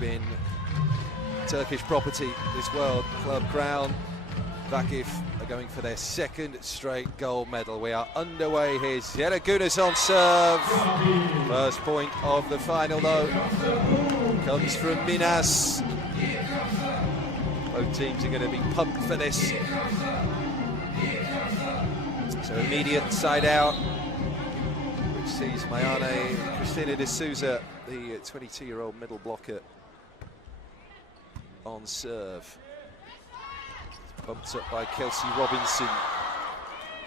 been Turkish property, this World Club crown. Vakif are going for their second straight gold medal. We are underway here. Zeragunis on serve. First point of the final, though, comes from Minas. Both teams are going to be pumped for this. So immediate side out, which sees Mayane Cristina de Souza, the 22-year-old middle blocker, on serve. Bumped up by Kelsey Robinson.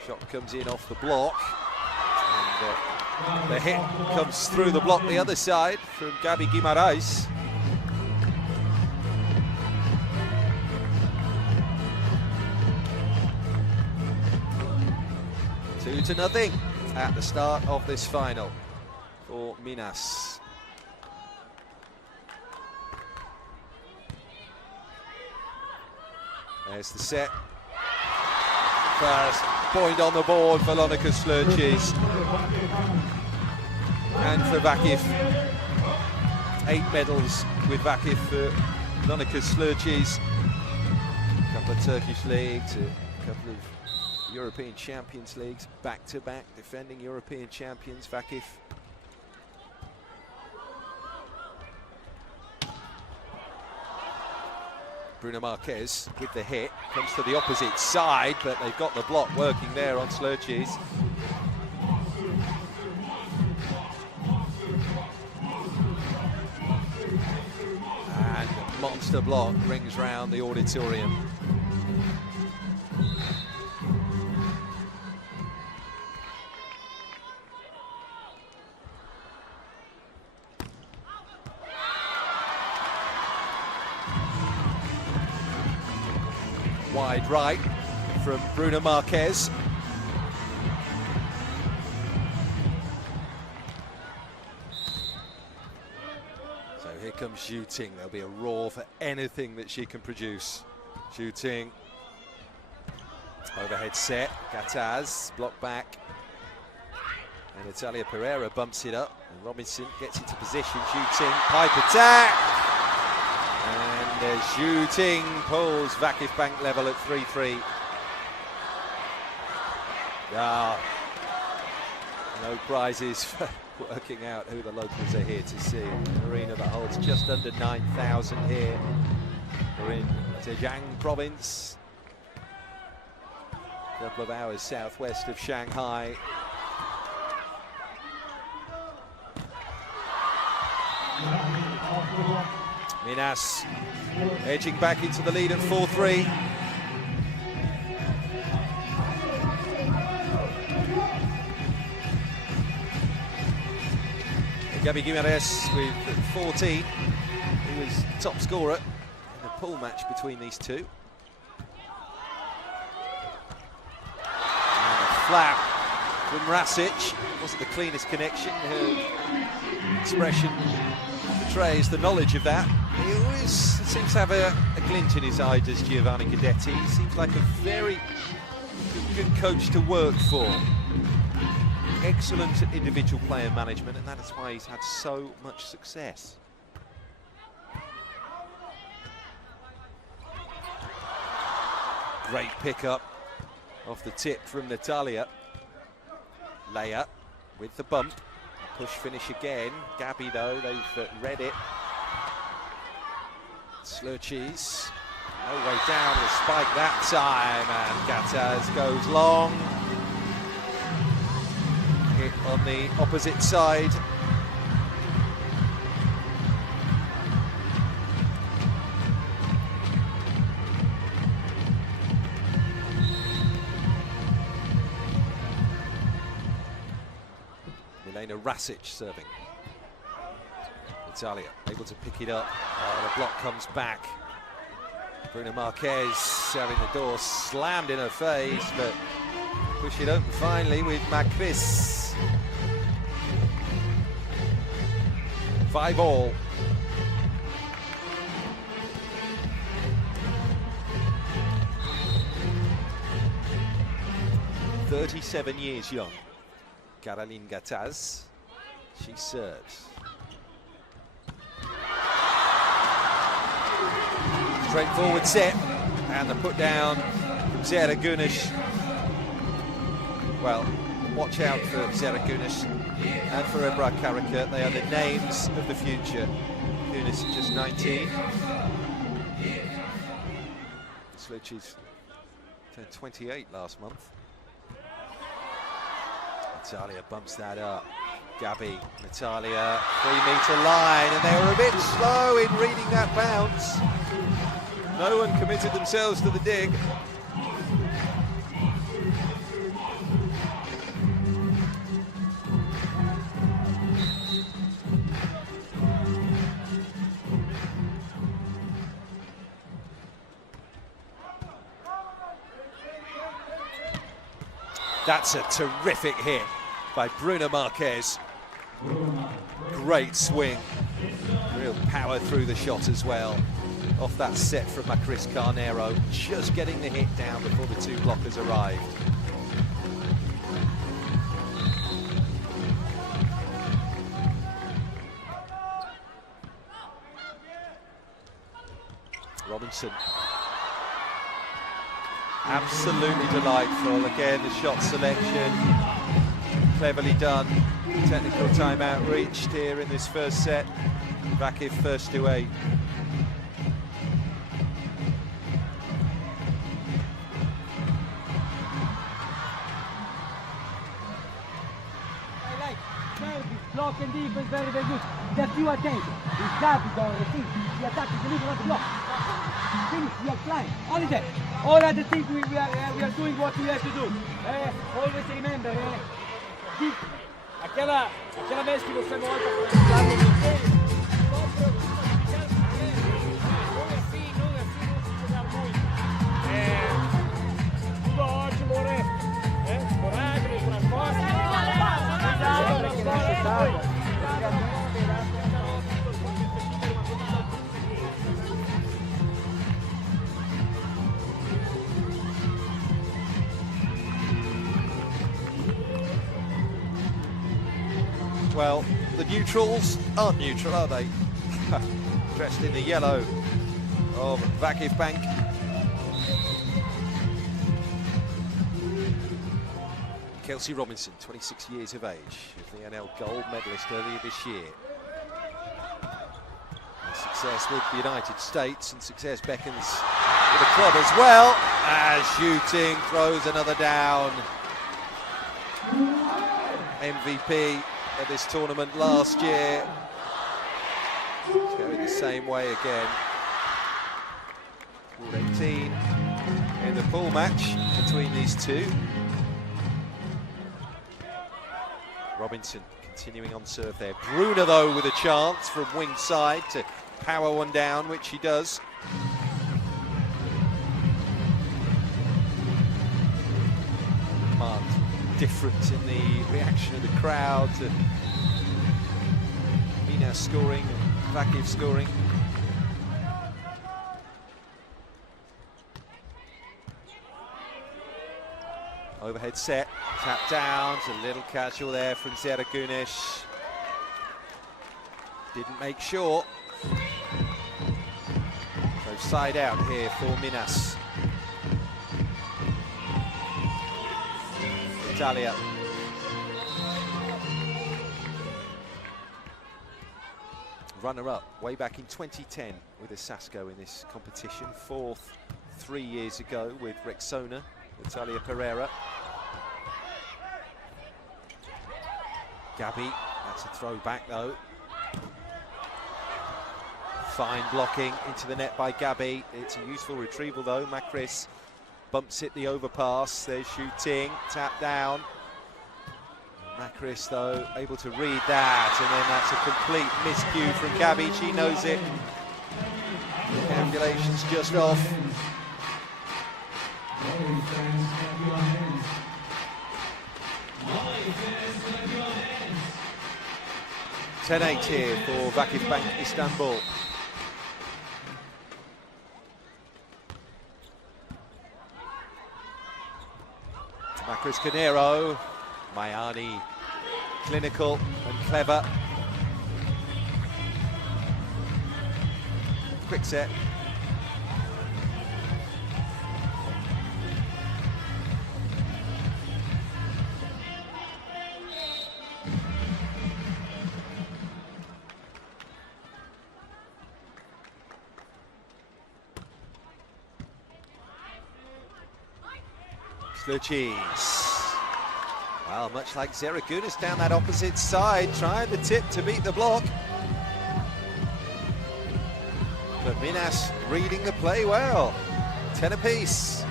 Shot comes in off the block. And the hit comes through the block the other side from Gabi Guimarães. Two to nothing at the start of this final for Minas. There's the set. First point on the board for Lonneke Slurches. And for Vakif. 8 medals with Vakif for Lonneke Slurches. A couple of Turkish leagues, a couple of European Champions Leagues, back-to-back defending European champions, Vakif. Bruno Marquez with the hit, comes to the opposite side, but they've got the block working there on Slurches. And a monster block rings round the auditorium. Wide right from Bruno Marquez. So here comes Zhu Ting. There'll be a roar for anything that she can produce. Zhu Ting. Overhead set. Gataz, block back. And Natalia Pereira bumps it up. And Robinson gets into position. Zhu Ting, pipe attack. And Zhu Ting pulls VakifBank level at 3-3. No prizes for working out who the locals are here to see. An arena that holds just under 9,000 here. We're in Zhejiang province, a couple of hours southwest of Shanghai. Minas edging back into the lead at 4-3. Gabi Guimarães with 14. He was top scorer in the pool match between these two. And a flap from Rasic. Wasn't the cleanest connection. Her expression betrays the knowledge of that. He always seems to have a glint in his eye, does Giovanni Guidetti. He seems like a very good coach to work for. Excellent individual player management, and that is why he's had so much success. Great pickup off the tip from Natalia. Leia with the bump. Push finish again. Gabi, though, they've read it. Slurches, no way down the spike that time, and Gataz goes long. Hit on the opposite side. Milena Rasic serving. Natalia able to pick it up. Oh, the block comes back. Bruno Marquez having the door slammed in her face, but push it open finally with Macris. 5-all. "37 years young, Caroline Gataz. She serves. Straightforward set, and the put down from Zeragunis. Well, watch out for Zeragunis and for Ebrar Karakat. They are the names of the future. Gunis is just 19. Sluchis turned 28 last month. Natalia bumps that up. Gabi, Natalia, 3-meter line, and they were a bit slow in reading that bounce. No one committed themselves to the dig. That's a terrific hit by Bruna Marquez. Great swing. Real power through the shot as well. Off that set from Macris Carneiro. Just getting the hit down before the two blockers arrived. Robinson. Absolutely delightful. Again, the shot selection, cleverly done. Technical timeout reached here in this first set. Vakif first to 8. I like service, block and defense, very, very good. Just you attention. He's happy on the thing. The attack is delivered on the block. Finish, we are flying. Only that. All other things we are doing what we have to do. Always remember, aquela vez que você volta para o não assim, jogar muito. Tudo ótimo, né? Coragem, para fora. Well, the neutrals aren't neutral, are they? Dressed in the yellow of VakifBank. Kelsey Robinson, 26 years of age, the NL gold medalist earlier this year. And success with the United States, and success beckons with the club as well. As shooting throws another down. MVP at this tournament last year. It's going the same way again. 4-18 in the pool match between these two. Robinson continuing on serve there. Bruna though with a chance from wing side to power one down, which he does. Marked difference in the reaction of the crowd to Minas scoring and Vakif scoring. Overhead set, tap down, a little casual there from Zeragunis. Didn't make sure. So side out here for Minas. Italia. Runner-up way back in 2010 with a Sasko in this competition. Fourth 3 years ago with Rexona, Natalia Pereira. Gabi, that's a throwback though. Fine blocking into the net by Gabi. It's a useful retrieval though. Macris bumps it the overpass. There's shooting, tap down. Macris though able to read that, and then that's a complete miscue from Gabi. She knows it. Calculations just off. (10-8) here for VakifBank Istanbul. Macris Carneiro, Mayani, clinical and clever. Quick set. Sluchis. Well, much like Zeragunis down that opposite side, trying the tip to beat the block. But Minas reading the play well. 10 apiece.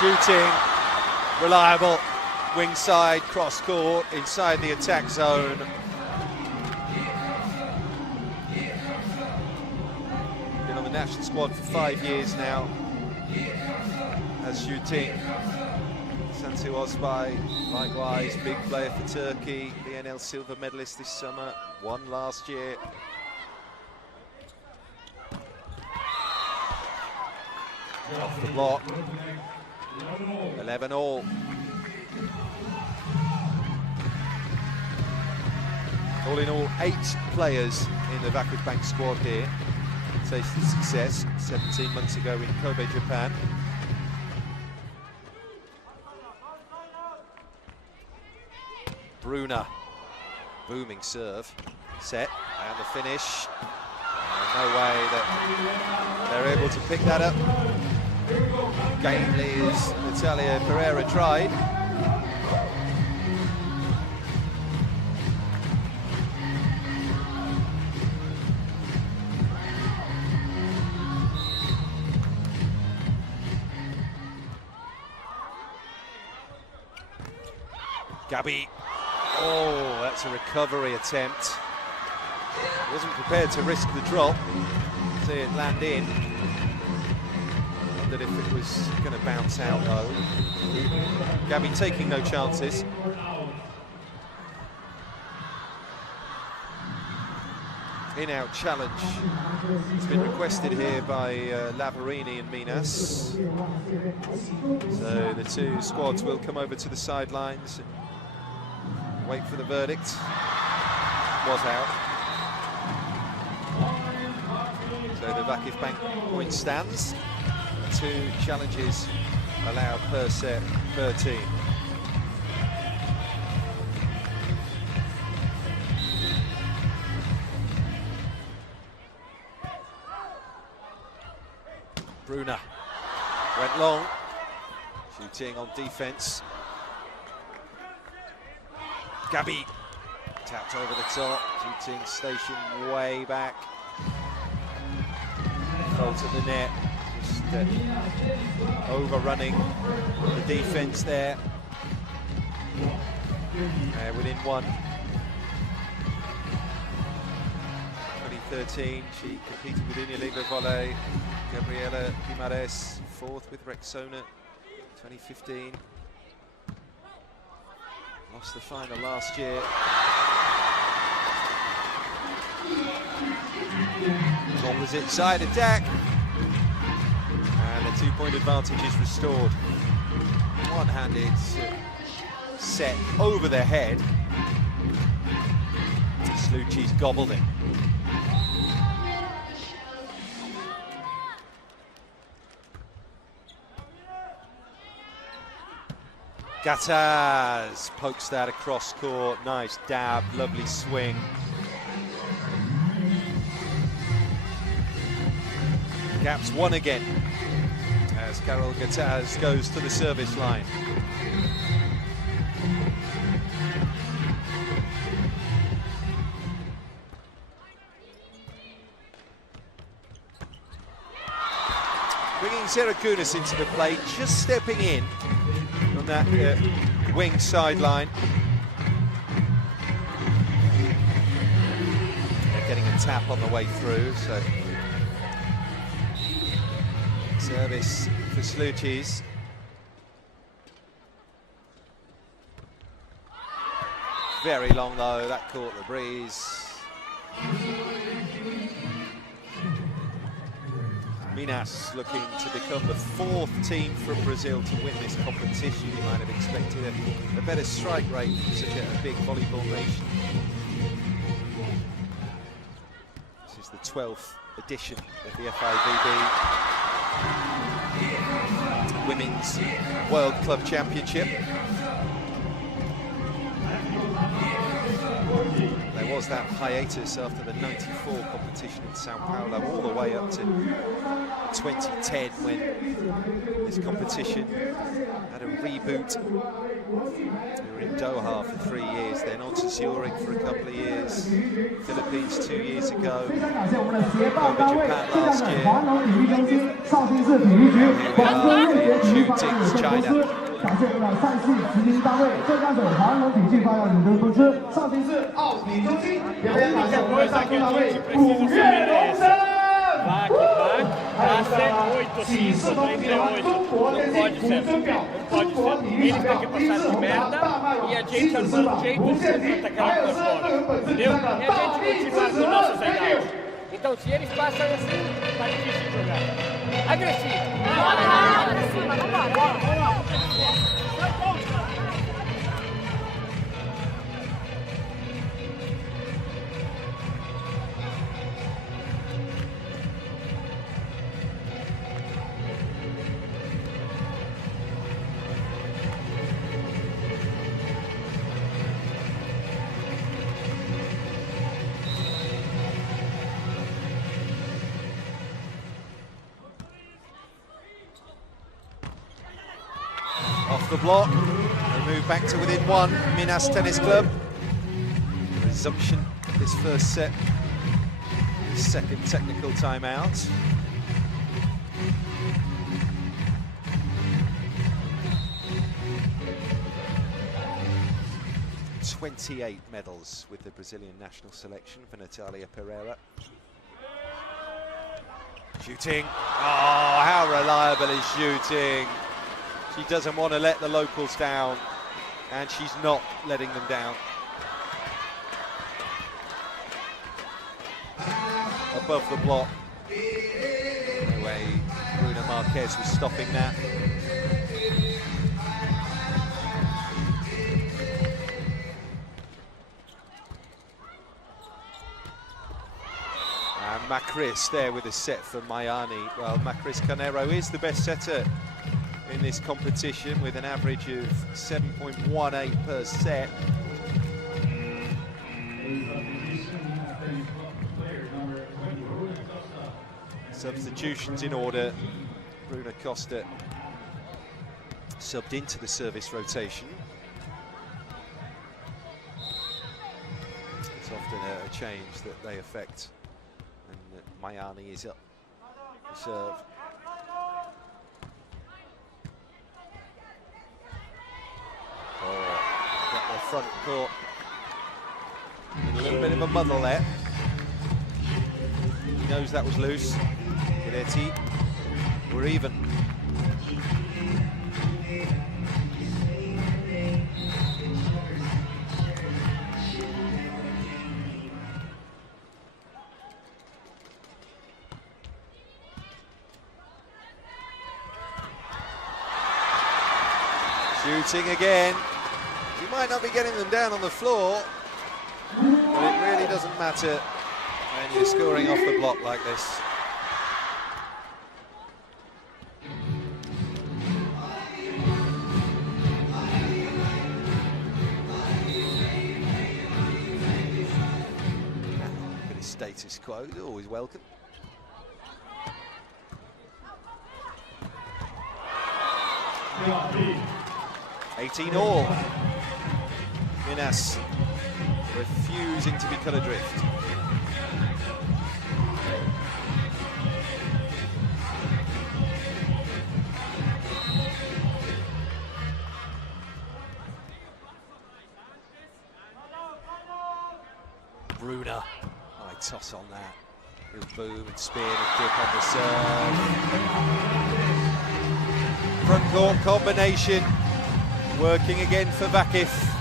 Shooting, reliable, wing side, cross court, inside the attack zone. Been on the national squad for 5 years now. As shooting, Santu Ozbay, likewise, big player for Turkey, BNL silver medalist this summer, won last year. Off the block. 11 all. All in all, 8 players in the VakifBank squad here. Tasted success 17 months ago in Kobe, Japan. Bruna, booming serve, set, and the finish. No way that they're able to pick that up. Gamely as Natalia Pereira tried. Gabi. Oh, that's a recovery attempt. Wasn't prepared to risk the drop. See it land in. Wondered if it was going to bounce out though. Gabi taking no chances. In-out challenge has been requested here by Lavarini and Minas. So the two squads will come over to the sidelines and wait for the verdict. Was out. So the VakifBank point stands. 2 challenges allowed per set, per team. Bruna went long, shooting on defense. Gabi tapped over the top, shooting station way back. Fault at the net, just overrunning the defense there. Within 1. 2013, she competed with Relive Volley. Gabriela Guimarães, 4th with Rexona. 2015. Lost the final last year. Opposite side attack. And the 2-point advantage is restored. One-handed set over their head. Sluchis gobbled it. Gataz pokes that across court. Nice dab, lovely swing. Gaps 1 again as Carol Gataz goes to the service line. Bringing Zeragunis into the play, just stepping in on that wing sideline. They're getting a tap on the way through, so service for Sluchis. Very long though, that caught the breeze. Minas looking to become the 4th team from Brazil to win this competition. You might have expected a better strike rate from such a big volleyball nation. This is the 12th edition of the FIVB Women's World Club Championship. was that hiatus after the '94 competition in Sao Paulo, all the way up to 2010 when this competition had a reboot. We were in Doha for 3 years, then on to Zurich for a couple of years, Philippines 2 years ago, over Japan last year. Shooting China. 感谢我们赛事执行单位最高者华龙体育发表领队公司上庭是奥体中心，也非常感谢我们赛事单位5月荣升。VakifBank classe 喜事通集团中国电信古筝表中国体育表第一次红大卖网亲子时髦无限定，还有是日本本身的大力支持VakifBank。 Então, se eles passam assim, tá difícil de jogar. Agressivo. Off the block, they move back to within one, Minas Tenis Club. Resumption of this first set, second technical timeout. '28 medals with the Brazilian national selection for Natalia Pereira. Shooting, oh, how reliable is shooting. She doesn't want to let the locals down, and she's not letting them down. Above the block. Anyway, Bruna Marquez was stopping that. And Macris there with a set for Mayani. Well, Macris Carneiro is the best setter in this competition with an average of 7.18 per set. Substitutions in order. Bruna Costa subbed into the service rotation. It's often a change that they affect, and Mayani is up to serve. Got the front court. A little bit of a muddle there. He knows that was loose. Guidetti, we're even. Shooting again. You might not be getting them down on the floor, but it really doesn't matter when you're scoring off the block like this. A bit of status quo, always welcome. Yeah. 18 all. Minas refusing to be cut adrift. Bruna, high toss on that. With boom and spin and dip on the serve. Front court combination. Working again for Vakif.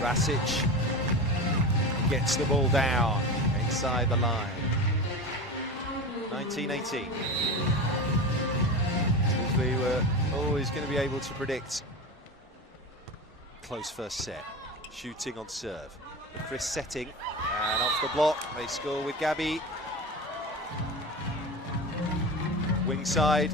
Rasic gets the ball down inside the line. 19-18. As we were always going to be able to predict. Close first set. Shooting on serve. Chris setting and off the block. They score with Gabby. Wing side.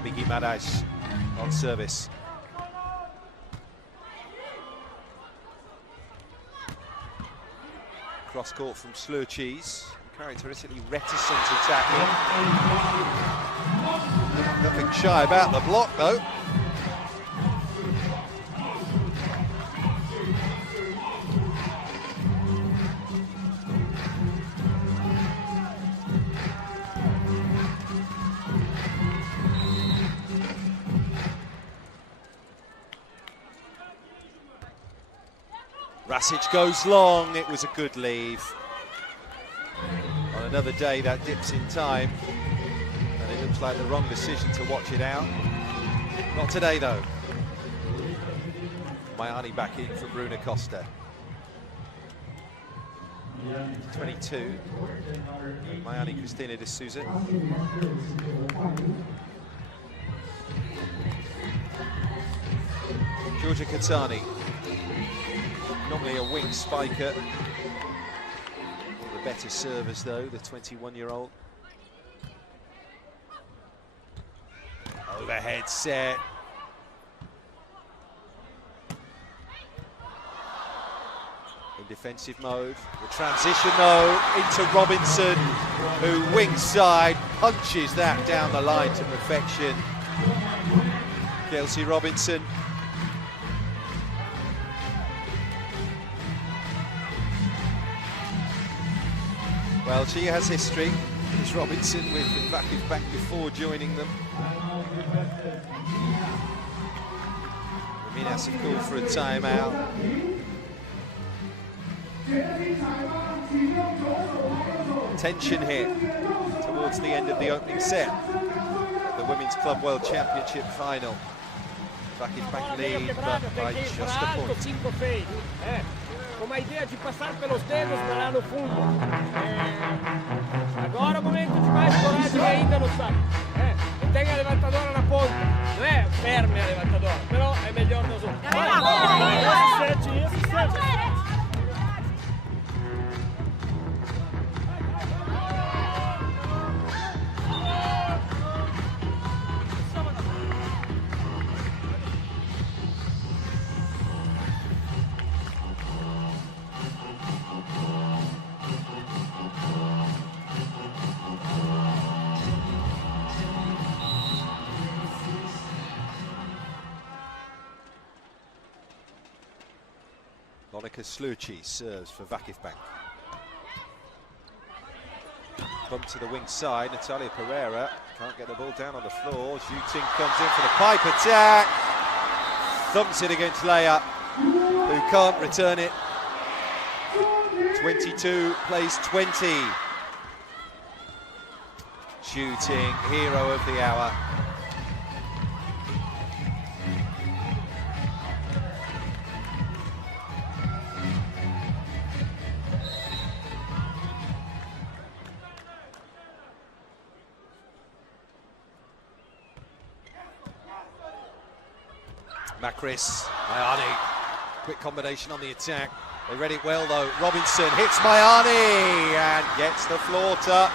Gabi Guimarães on service. Cross court from Slurchees, characteristically reticent attacking. Nothing shy about the block though. Rasic goes long, it was a good leave. On another day that dips in time, and it looks like the wrong decision to watch it out. Not today though. Maiani back in for Bruna Costa. 22. Maiani Cristina de Souza. Georgia Katsani. Normally a wing spiker. The better servers though, the 21-year-old. Overhead set. In defensive mode. The transition though into Robinson, who wing side punches that down the line to perfection. Kelsey Robinson. Well, she has history, Miss Robinson, with VakifBank before joining them. Minas have called for a timeout. Tension here towards the end of the opening set. The Women's Club World Championship final. VakifBank lead, but by just a point. Com a ideia de passar pelos dedos para lá no fundo. Agora é o momento de mais coragem ainda no saque. Tem a levantadora na ponta. Não é ferme a levantadora, però é melhor das outras. Esse sete. Monica Slurchees serves for VakifBank. Bump to the wing side, Natalia Pereira can't get the ball down on the floor. Shooting comes in for the pipe attack. Thumps it against Leia, who can't return it. 22 plays 20. Shooting, hero of the hour. Macris, Maiani, quick combination on the attack. They read it well though. Robinson hits Maiani and gets the floor touch.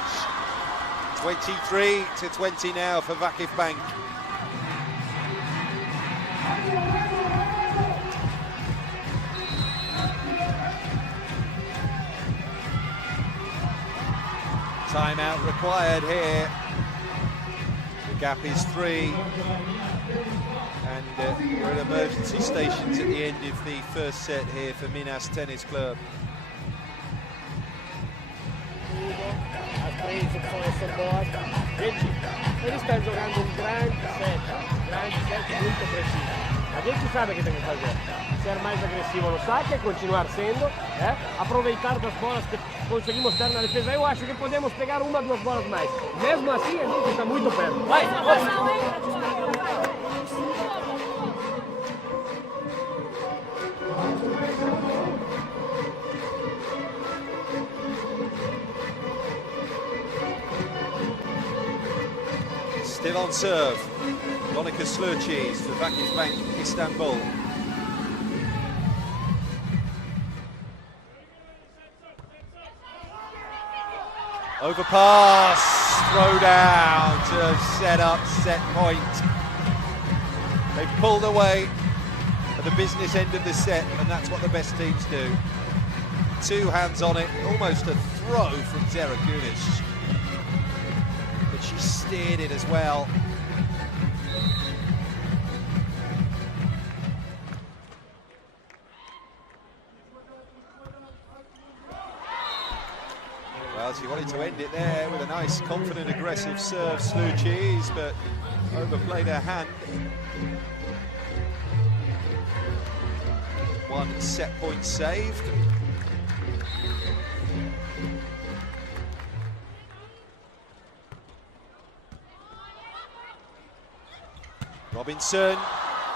23-20 now for VakifBank. Timeout required here. The gap is 3. And we're at emergency stations at the end of the first set here for Minas Tenis Club. Gente, ele está jogando grande set muito preciso. A gente sabe o que tem que fazer. Ser mais agressivo no saque, continuar sendo, aproveitar das bolas que conseguimos ter na defesa. Eu acho que podemos pegar uma, 2 bolas mais. Mesmo assim, a gente está muito perto. Vai! Still on serve, Monica Slurchees for VakifBank Istanbul. Overpass, throw down to set up, set point. They pulled away at the business end of the set, and that's what the best teams do. 2 hands on it, almost a throw from Zaragunis. But she steered it as well. Well, she wanted to end it there with a nice, confident, aggressive serve, slew cheese, but overplayed her hand. 1 set point saved. Robinson,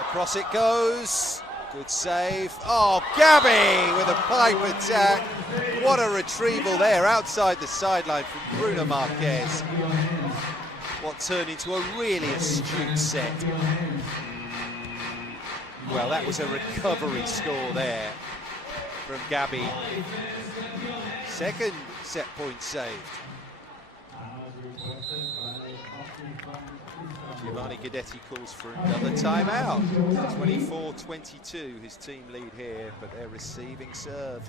across it goes. Good save. Oh, Gabby with a pipe attack. What a retrieval there outside the sideline from Bruno Marquez. What turned into a really astute set. Well, that was a recovery score there from Gabby. 2nd set point saved. Giovanni Guidetti calls for another timeout. 24-22, his team lead here, but they're receiving serve.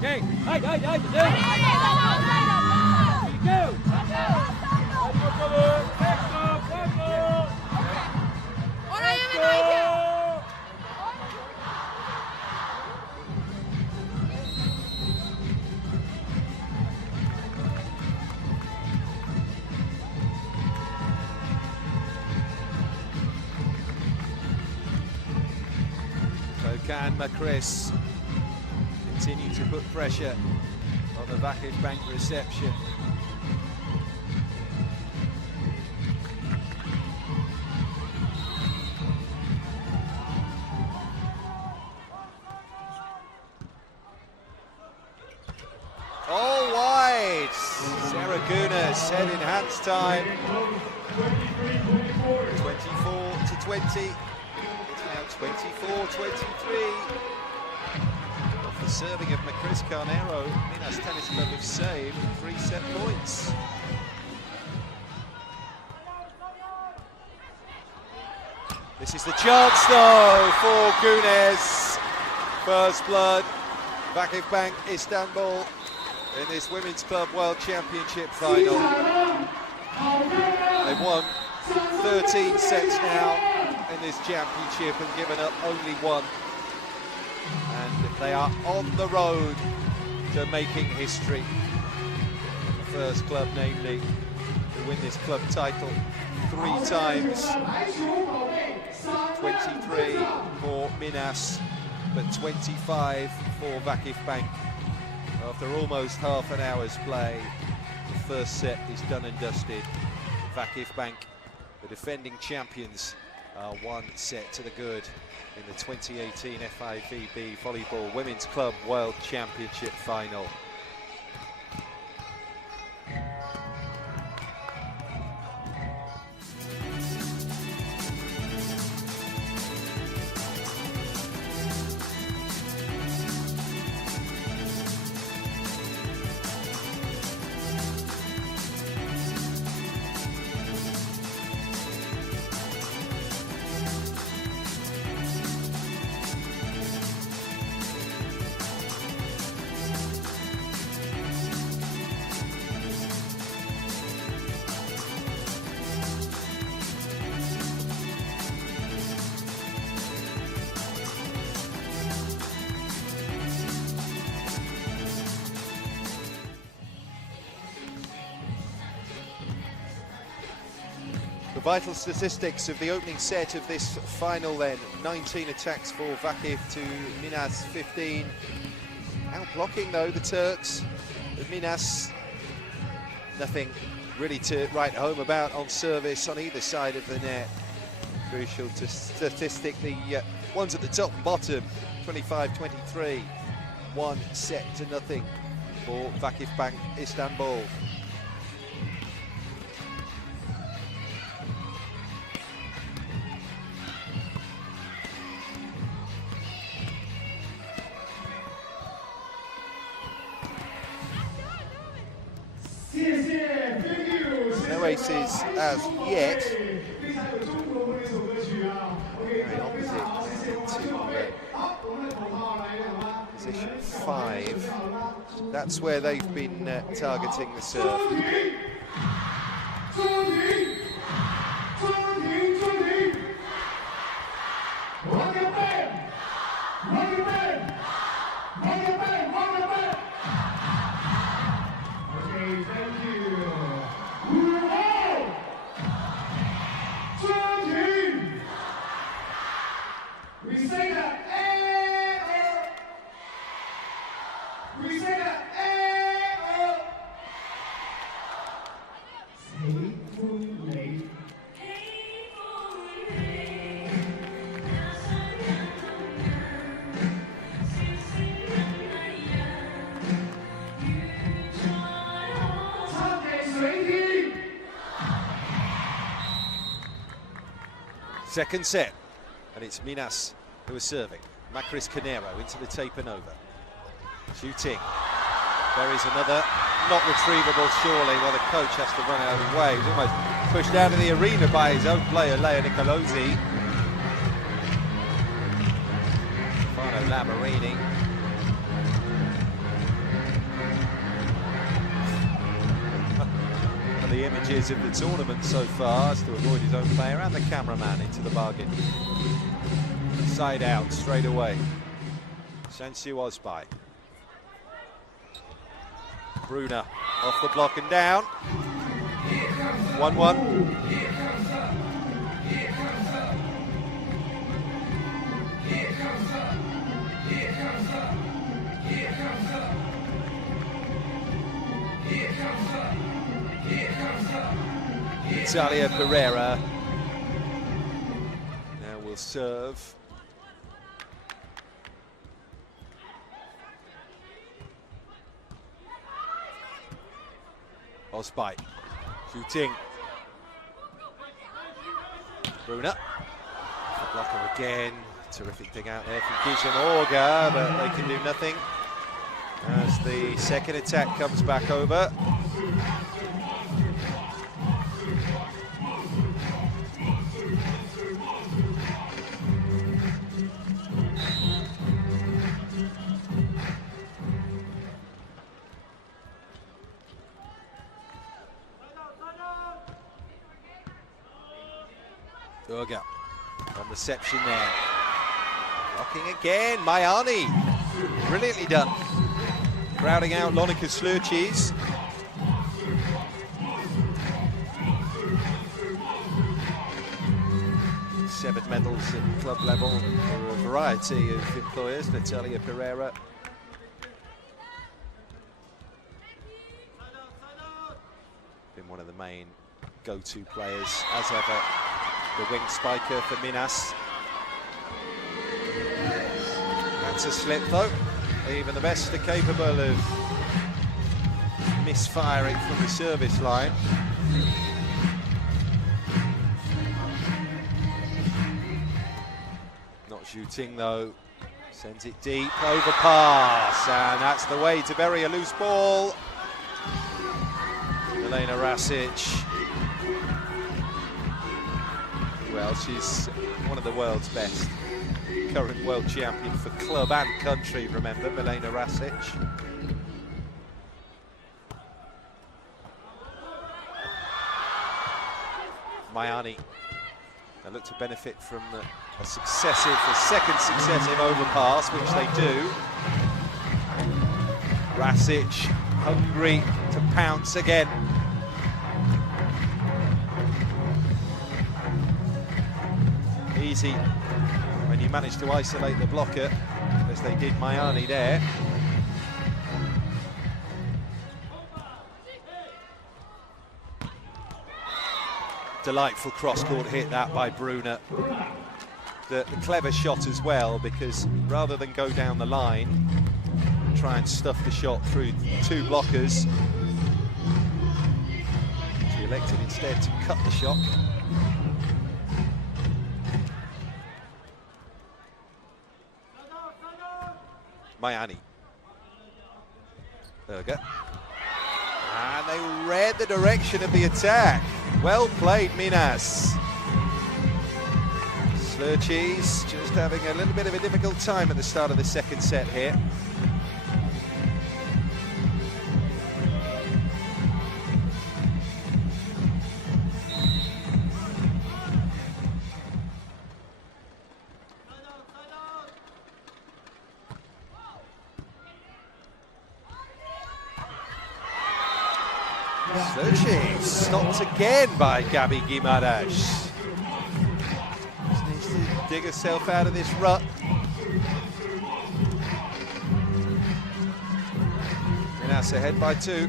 Hey, Can Macris continue to put pressure on the VakifBank reception? All wide. Zaragunis head in hands time. 24-20. 24-23. Off the serving of Macris Carnero, Minas Tenis Club have saved 3 set points. This is the chance though for Gunes. First blood, VakifBank Istanbul in this Women's Club World Championship final. They've won 13 sets now in this championship and given up only 1, and they are on the road to making history. The first club, namely, to win this club title 3 times. 23 for Minas, but 25 for VakifBank. After almost half an hour's play, the first set is done and dusted. VakifBank, the defending champions, are 1 set to the good in the 2018 FIVB Volleyball Women's Club World Championship final. The vital statistics of the opening set of this final then: 19 attacks for Vakif to Minas 15. Out blocking though the Turks. But Minas, nothing really to write home about on service on either side of the net. Crucial to statistic, the ones at the top and bottom, 25-23. 1 set to nothing for VakifBank Istanbul. No aces as yet. Very opposite to position 5. That's where they've been targeting the serve. Second set, and it's Minas who is serving. Macris Canero into the taper Nova. Shooting. There is another, not retrievable surely. Well, the coach has to run out of the way. He's almost pushed out of the arena by his own player, Leo Nicolosi. Fano Labarini. The images of the tournament so far has to avoid his own player and the cameraman into the bargain. Side out straight away. Sensu Osbai. Bruna off the block and down. 1-1. Natalia Pereira now will serve. Osbai shooting. Bruna. The blocker again. Terrific thing out there from Kishan Orga, but they can do nothing as the second attack comes back over. Urga on reception there. Blocking again, Mayani. Brilliantly done. Crowding out Lonika Slurchis. Seven medals at club level for a variety of employers. Natalia Pereira. Been one of the main go-to players as ever. The wing spiker for Minas. That's a slip though. Even the best are capable of misfiring from the service line. Not shooting though. Sends it deep, overpass, and that's the way to bury a loose ball. Elena Rasic. Well, she's one of the world's best. Current world champion for club and country, remember, Milena Rasic. Mayani. They look to benefit from a second successive overpass, which they do. Rasic, hungry to pounce again. Easy when you manage to isolate the blocker, as they did Mayani there. Delightful cross-court hit that by Bruna. The clever shot as well, because rather than go down the line, try and stuff the shot through two blockers, she elected instead to cut the shot. Mayani. Urga. And they read the direction of the attack. Well played, Minas. Slurchees just having a little bit of a difficult time at the start of the second set here. Slurchees stopped again by Gabi Guimaraes. Just needs to dig herself out of this rut. Minas ahead by 2.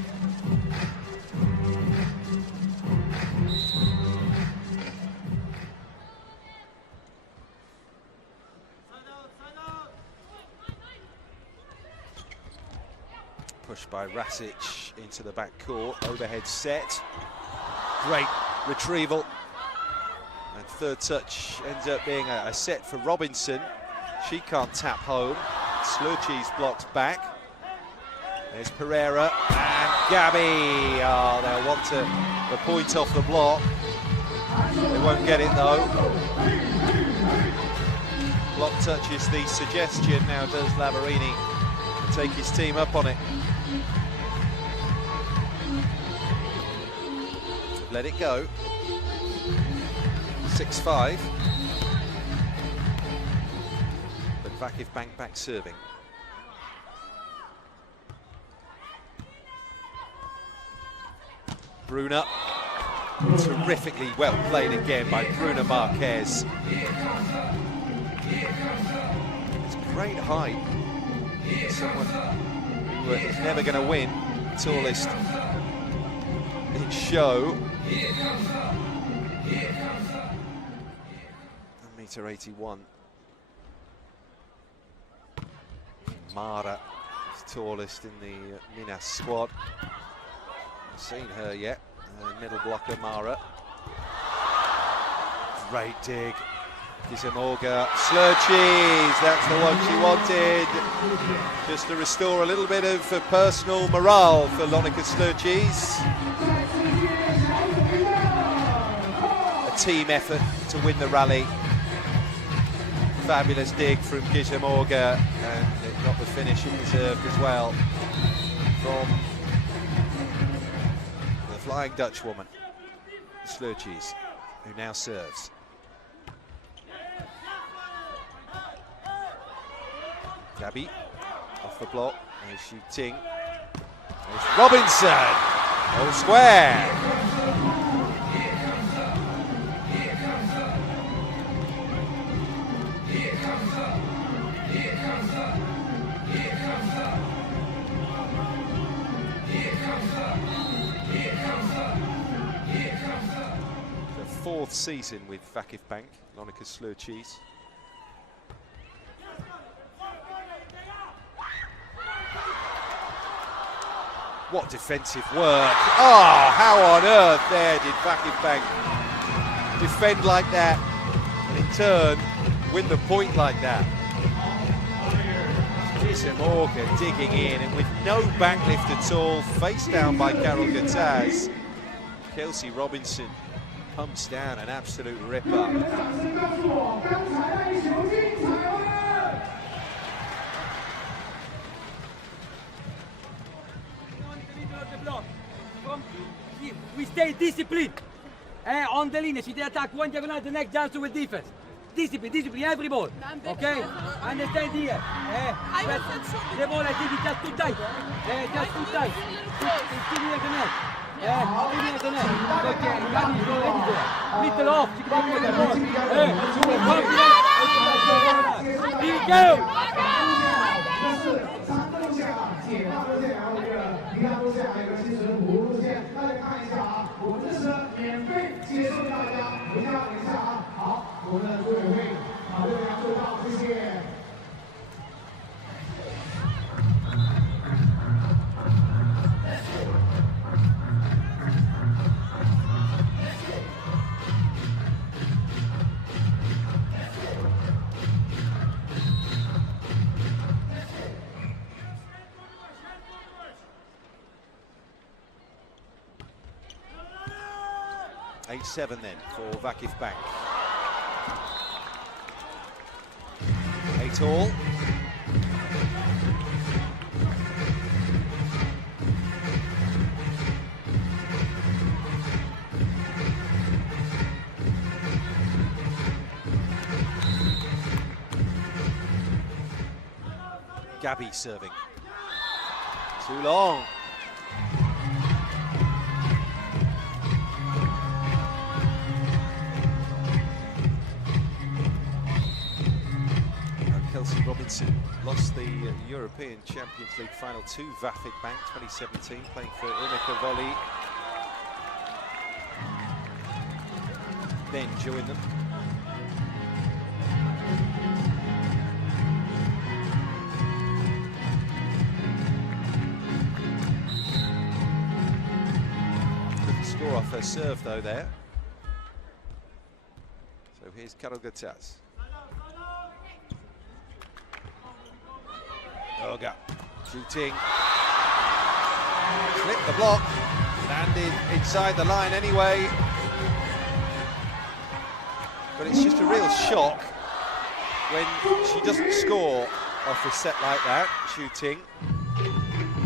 Pushed by Rasic into the back court, overhead set. Great retrieval. And third touch ends up being a set for Robinson. She can't tap home. Slurchees blocks back. There's Pereira and Gabi. Oh, they'll want the point off the block. They won't get it though. Block touch is the suggestion. Now does Lavarini take his team up on it? Let it go. 6-5. But VakifBank back serving. Bruna. Terrifically well played again by Bruna Marquez. It's great height. Someone who is never going to win. Tallest in show. 1m81. Mara is tallest in the Minas squad. Haven't seen her yet. Middle blocker Mara. Great dig. Gizemorga. Slurchees, that's the one she wanted. Just to restore a little bit of personal morale for Lonika Slurchees. A team effort to win the rally. Fabulous dig from Gizemorga, and it got the finish it deserved as well from the Flying Dutch woman, Slurchees, who now serves. Gabi off the block, there's shooting. There's Robinson, all square. The 4th season with VakifBank, Lonika Slurchees. What defensive work. Oh, how on earth there did VakifBank defend like that and in turn win the point like that. Gizemorga digging in and with no backlift at all, face down by Carol Gattaz. Kelsey Robinson pumps down an absolute ripper. We stay disciplined. On the line, she attack one diagonal, the next jumps with defense. Discipline, every ball. Okay? Understand here. The ball, I think, is just too tight. Just too tight. It's still near the net. Still near the net. Okay, Gabi is already there. Little off. She can get the ball. Here we go. 8-7 then for VakifBank. 8-all. Gabby serving. Too long. Kelsey Robinson lost the European Champions League final to VakifBank 2017, playing for Unica Volley. Then joined them. Score off her serve though there. So here's Karol Gutaz. Oga shooting. Slipped the block. Landed inside the line anyway. But it's just a real shock when she doesn't score off a set like that, shooting.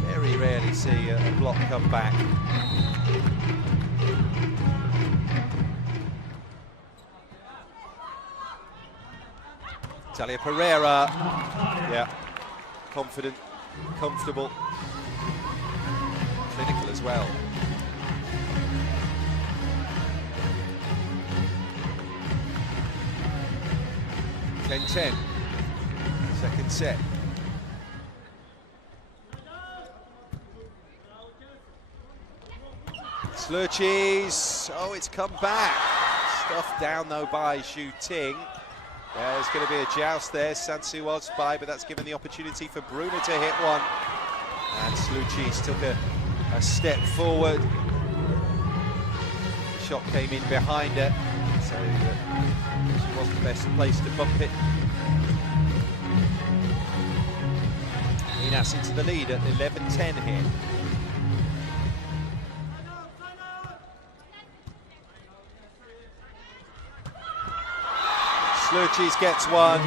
Very rarely see a block come back. Natalia Pereira, yeah, confident, comfortable, clinical as well. (10-10), second set. Slurchees, oh, it's come back. Stuffed down though by shooting. There's going to be a joust there, Sansuos by, but that's given the opportunity for Bruna to hit one. And Slurchees took a step forward. The shot came in behind her, so she wasn't the best place to bump it. Minas into the lead at 11-10 here. Slurchees gets one.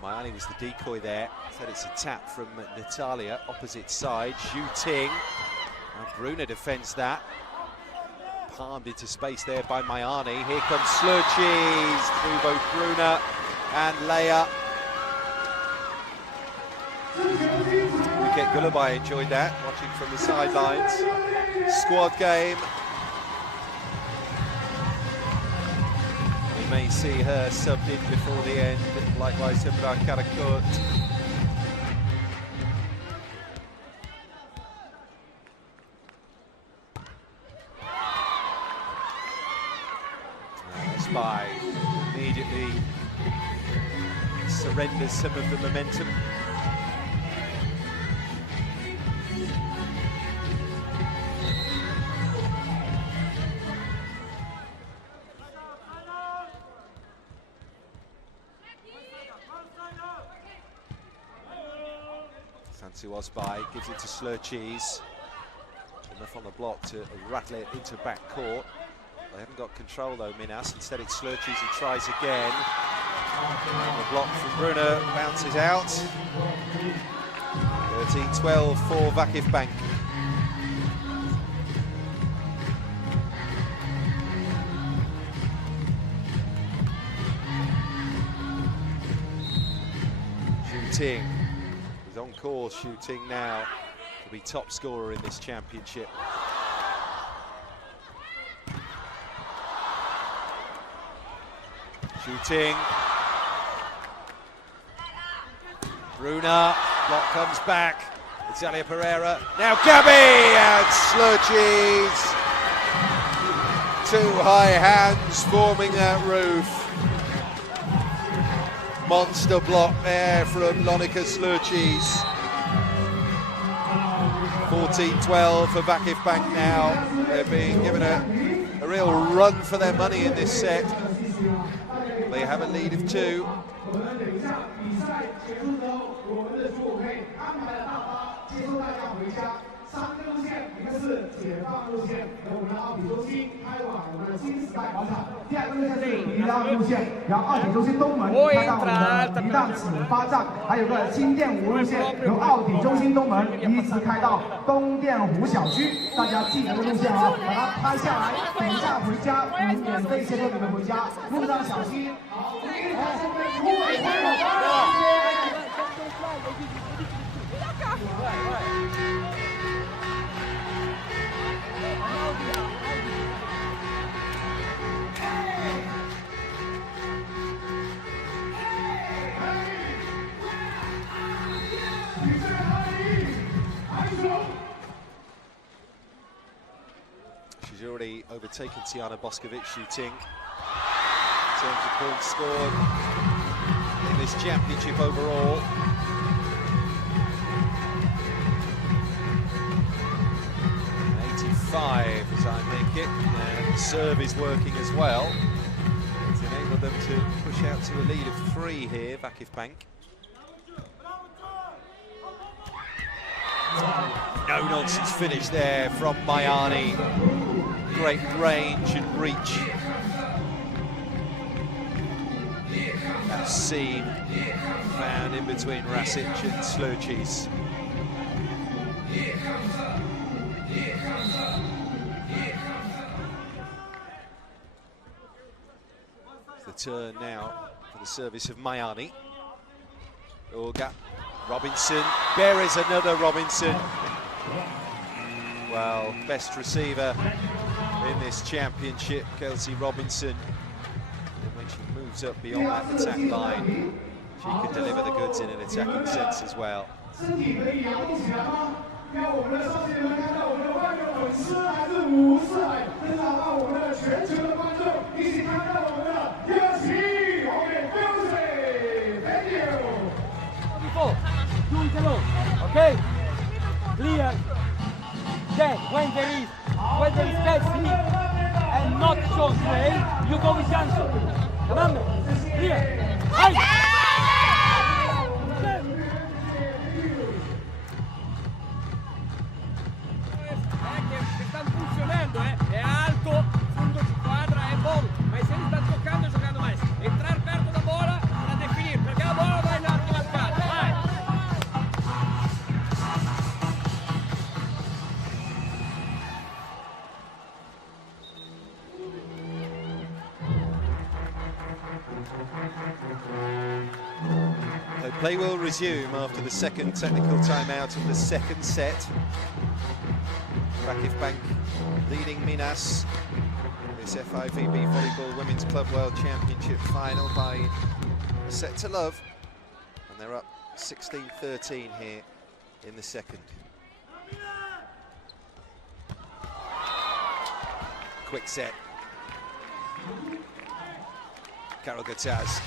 Mayani was the decoy there. Said it's a tap from Natalia, opposite side, shooting. And Bruna defends that. Palmed into space there by Mayani. Here comes Slurchees through both Bruna and Leia. Wicket Gulabai enjoyed that, watching from the sidelines. Squad game. We may see her subbed in before the end. Likewise, Himra Karakurt. By immediately surrenders some of the momentum. Sansuos by gives it to Slurchees. Enough on the block to rattle it into back court. They haven't got control though, Minas. Instead it's Slurchees who tries again. And the block from Bruna bounces out. 13-12 for VakifBank. Shooting. He's on course shooting now to be top scorer in this championship. Shooting. Bruna, block comes back. Natalia Pereira. Now Gabby and Slurchees. Two high hands forming that roof. Monster block there from Lonika Slurchees. 14-12 for VakifBank now. They're being given a real run for their money in this set. They have a lead of 2. She's already overtaken Tijana Boskovic shooting in terms of points scored in this championship overall. As I make it, and the serve is working as well. It's enabled them to push out to a lead of 3 here, VakifBank. No nonsense finish there from Mayani. Great range and reach. That seam found in between Rasic and Slurchis. The turn now for the service of Mayani. Olga, Robinson, there is another Robinson. Well, best receiver in this championship, Kelsey Robinson. And when she moves up beyond that attack line, she can deliver the goods in an attacking sense as well. Do it alone, okay? Clear. Then when there is space and not short way, you go with Janssen. Remember? Clear. Hey! Stanno funzionando, è alto, fondo di quadra, è buono, ma se li stanno toccando e giocando mais. Entrare perto da bola da definire, perché la bola va in arco la scala, vai! So play will resume after the second technical timeout of the second set. VakifBank leading Minas this FIVB Volleyball Women's Club World Championship final by a set to love, and they're up 16-13 here in the second. Quick set. Carol Gutaz.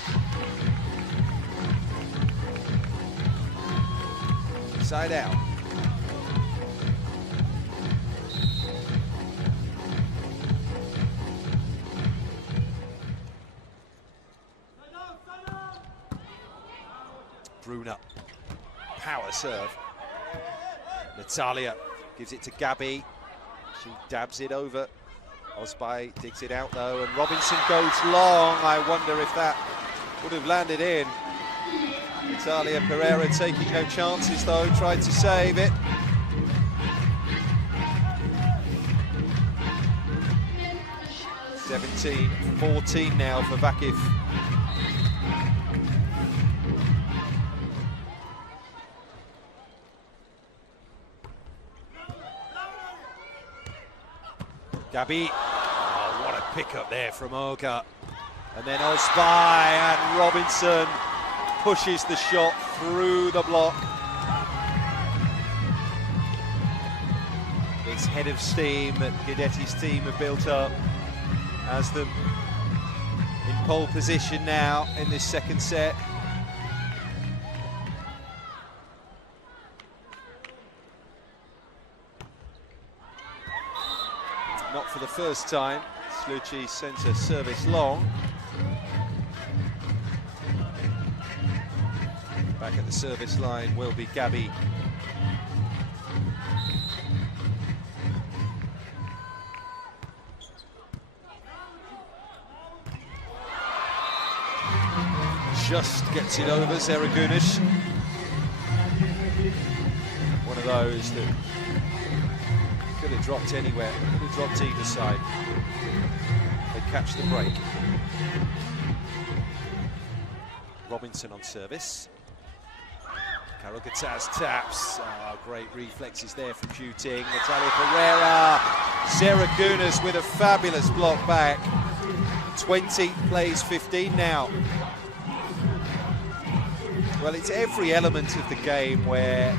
Side out. Bruna, power serve. Natalia gives it to Gabby. She dabs it over. Osby digs it out though, and Robinson goes long. I wonder if that would have landed in. Natalia Pereira taking no chances though, tried to save it. (17-14) now for Vakif. Gabby, oh, what a pickup there from Olga. And then Osby, and Robinson pushes the shot through the block. This head of steam that Guidetti's team have built up has them in pole position now in this second set. not for the first time. Sluci sends a service long. Back at the service line will be Gabi. Just gets it over Zaragunis. One of those that could have dropped anywhere, could have dropped either side. They catch the break. Robinson on service. Carol Gataz taps. Oh, great reflexes there from shooting. Natalia Pereira. Zaragunis with a fabulous block back. 20 plays 15 now. Well, it's every element of the game where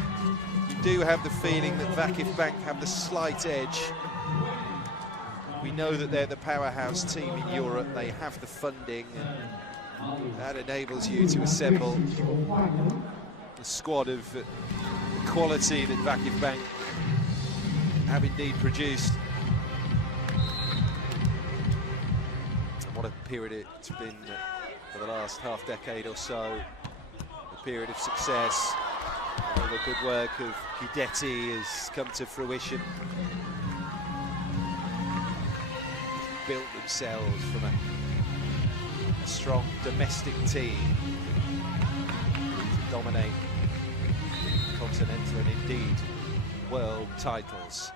you do have the feeling that VakifBank have the slight edge. We know that they're the powerhouse team in Europe. They have the funding, and that enables you to assemble a squad of quality that VakifBank have indeed produced. And what a period it's been for the last half decade or so. Period of success. All the good work of Guidetti has come to fruition. Built themselves from a strong domestic team to dominate continental and indeed world titles.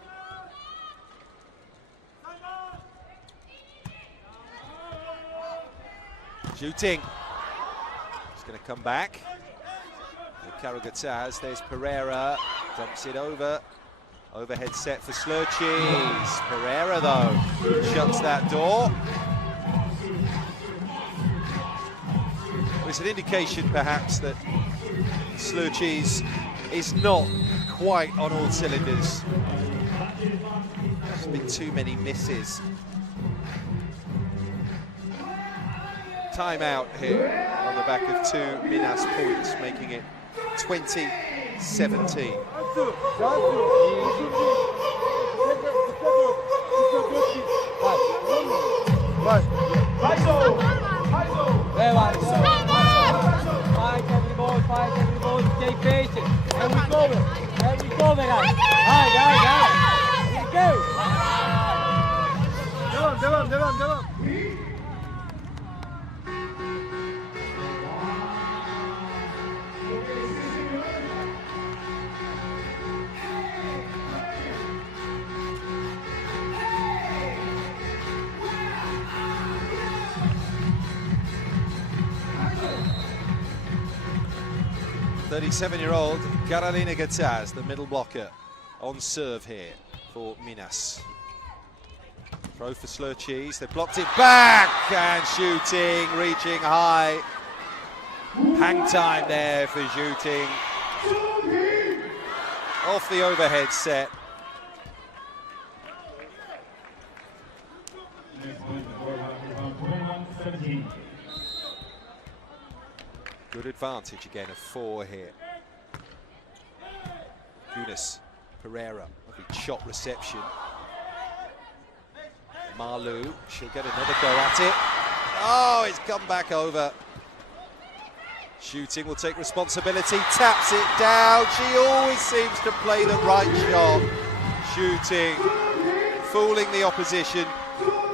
Shooting. It's going to come back. Carol Gataz, there's Pereira, dumps it over. Overhead set for Sluci. Pereira, though, shuts that door. It's an indication, perhaps, that Sluci's is not quite on all cylinders. There's been too many misses. Timeout here on the back of 2 Minas points, making it 20-17. Fight every ball, stay patient. And we go, guys. Here we go. Devam. 37-year-old Carolina Gataz, the middle blocker, on serve here for Minas. Throw for Sluci, they blocked it back, and shooting, reaching high. Hang time there for shooting. Off the overhead set. Good advantage again of 4 here. Gunas, Pereira, lovely shot reception. Marlu, she'll get another go at it. Oh, it's come back over. Shooting will take responsibility, taps it down. She always seems to play the right shot. Shooting, fooling the opposition.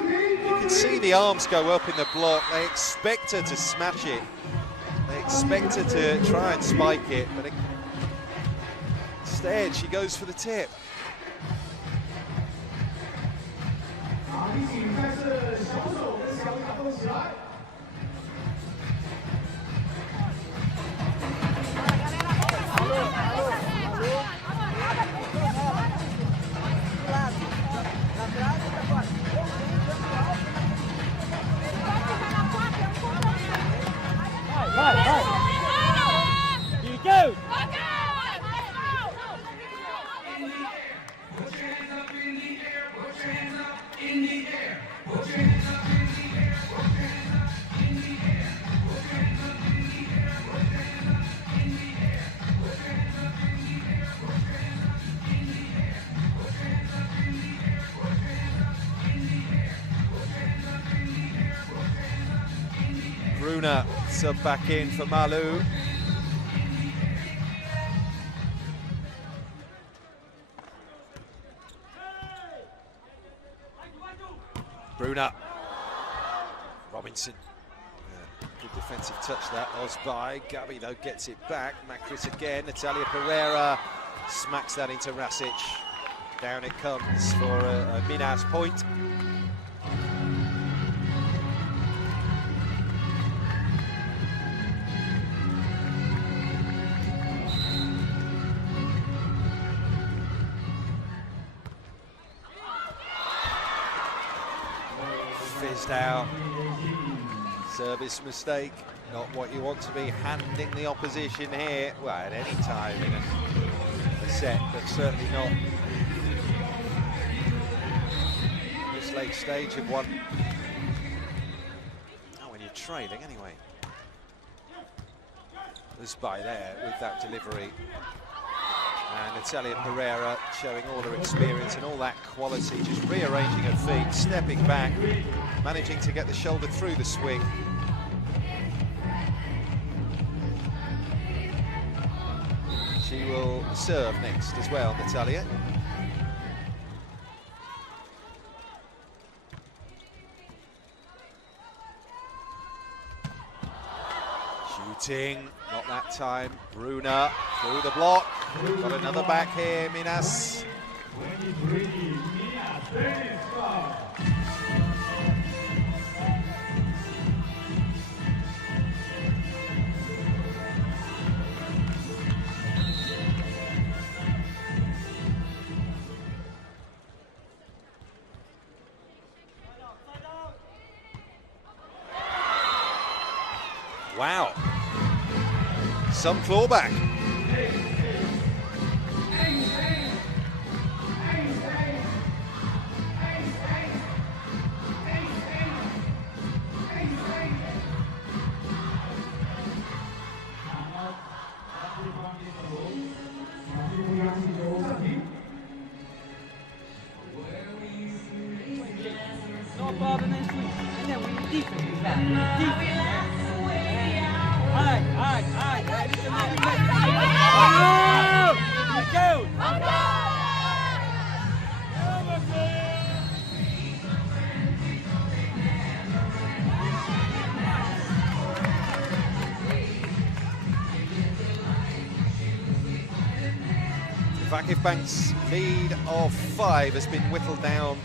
You can see the arms go up in the block. They expect her to smash it. They expect her to try and spike it, but instead she goes for the tip. Here we go! Bruna sub back in for Malu. Bruna. Robinson. Good defensive touch that. Osbai. Gabi though gets it back. Makris again. Natalia Pereira smacks that into Rasic. Down it comes for a Minas point. Fizzed out. Service mistake. Not what you want to be handing the opposition here. Well, at any time in a set, but certainly not this late stage of one. Oh, when you're trailing anyway. This by there with that delivery. And Natalia Pereira showing all her experience and all that quality, just rearranging her feet, stepping back, managing to get the shoulder through the swing. She will serve next as well, Natalia. Shooting, not that time. Bruna through the block. Got another back here, Minas. Wow. Some clawback. No problem and swing. And then we need defense. Defense. VakifBank's lead of 5 has been whittled down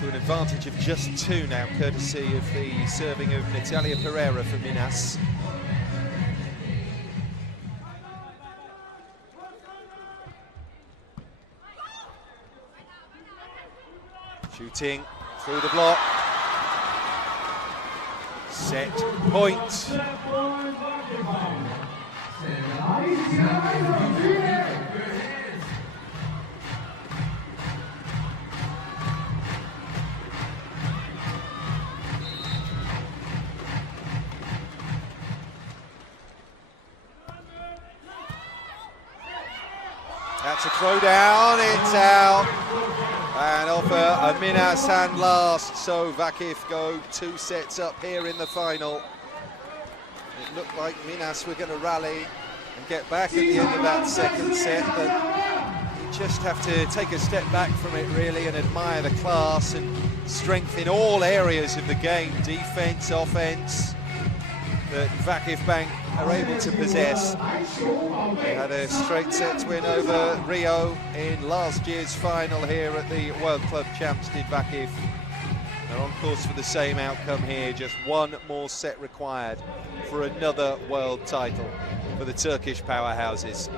to an advantage of just 2 now, courtesy of the serving of Natalia Pereira for Minas. Shooting through the block. Set point. That's a throw down, it's out. And off a Minas hand last, so Vakif go 2 sets up here in the final. It looked like Minas were going to rally and get back at the end of that second set, but you just have to take a step back from it really and admire the class and strength in all areas of the game, defense, offense, that VakifBank are able to possess. They had a straight sets win over Rio in last year's final here at the World Club Champs, did Vakif. They're on course for the same outcome here, just 1 more set required for another world title for the Turkish powerhouses.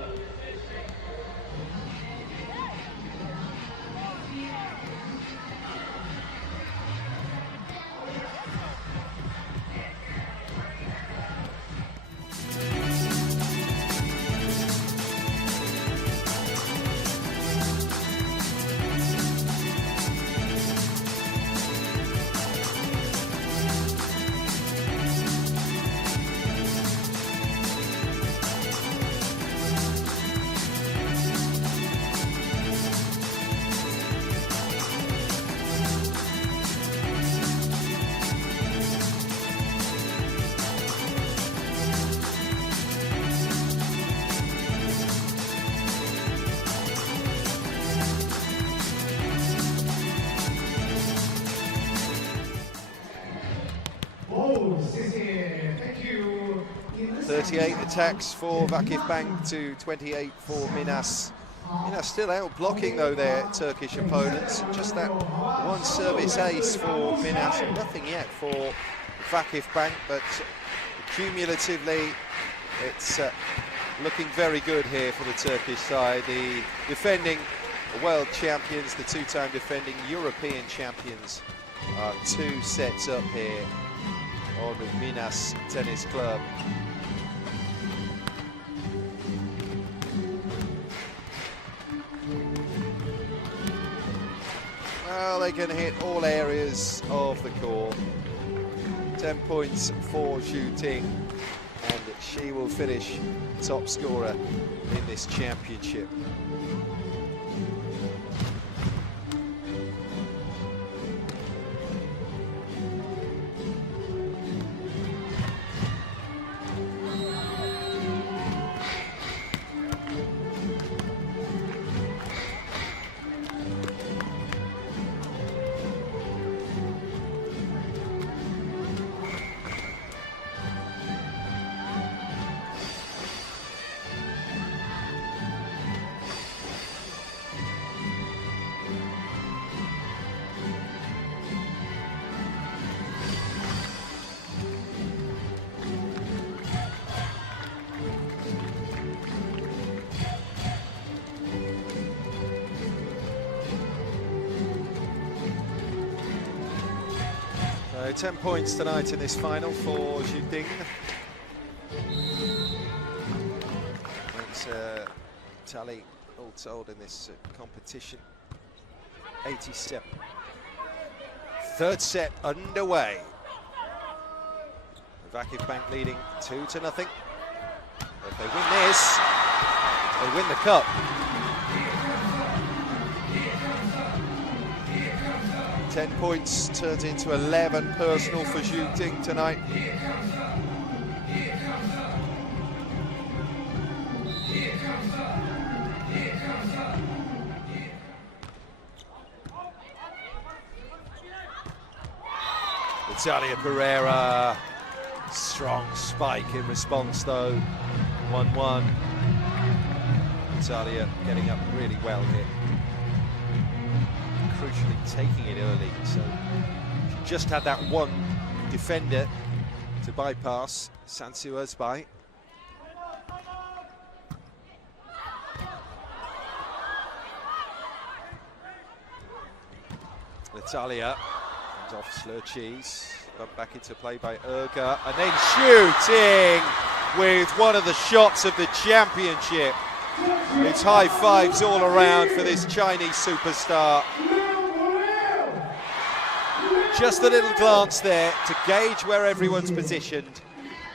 38 attacks for VakifBank to 28 for Minas. Minas still out blocking though their Turkish opponents. Just that one service ace for Minas, nothing yet for VakifBank, but cumulatively it's looking very good here for the Turkish side. The defending world champions, the two-time defending European champions, are 2 sets up here on the Minas Tenis Club. Well, they can hit all areas of the court. 10 points for Zhu Ting, and she will finish top scorer in this championship. So 10 points tonight in this final for Zhu Ting. Points tally all told in this competition, 87. Third set underway. VakifBank leading 2-0. If they win this, they win the cup. Ten points turns into 11 personal for Zhu Ting tonight. Natalia Pereira, strong spike in response though, 1-1. Natalia getting up really well here. Crucially taking it early, so she just had that one defender to bypass Sansu Özbay. Natalia comes off slur cheese, bumped back into play by Erga, and then shooting with one of the shots of the championship. It's high fives all around for this Chinese superstar. Just a little glance there to gauge where everyone's positioned,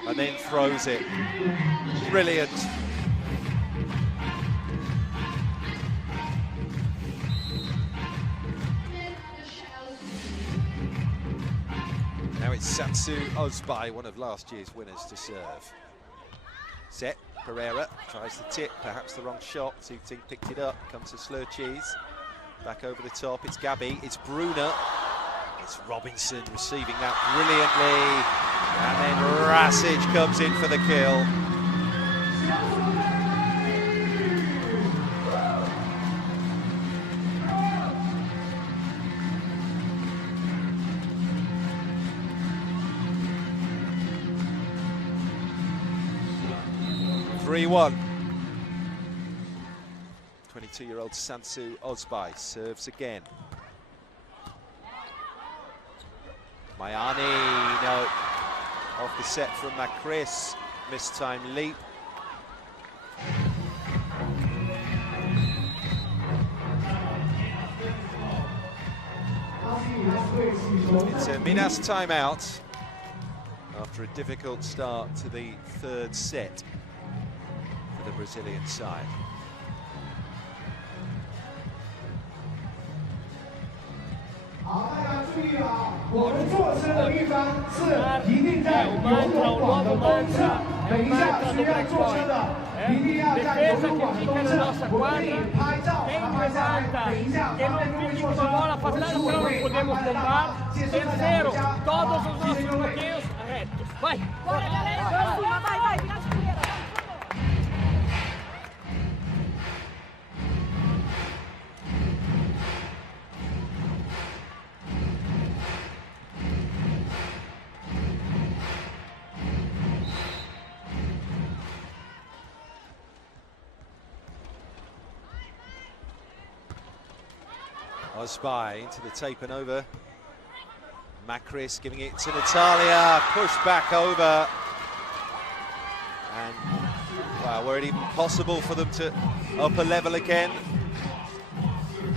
and then throws it. Brilliant. Now it's Sansu Özbay, one of last year's winners, to serve. Set, Pereira tries the tip, perhaps the wrong shot. Zhu Ting picked it up, comes to slur cheese. Back over the top, it's Gabi, it's Bruna. It's Robinson receiving that brilliantly, and then Rasic comes in for the kill. (3-1). 22-year-old Sansu Özbay serves again. Mayani, no, off the set from Macris, missed time leap. It's a Minas timeout after a difficult start to the third set for the Brazilian side. Difesa che fica la nostra quadra, bem pesada, que não fica com a bola afastada, senão não podemos bombar. Terceiro, todos os nossos bloqueios retos. Vai! Bora, galera! Vai, vai, vai! Ozbai into the tape and over. Makris giving it to Natalia, pushed back over. And, wow, were it even possible for them to up a level again?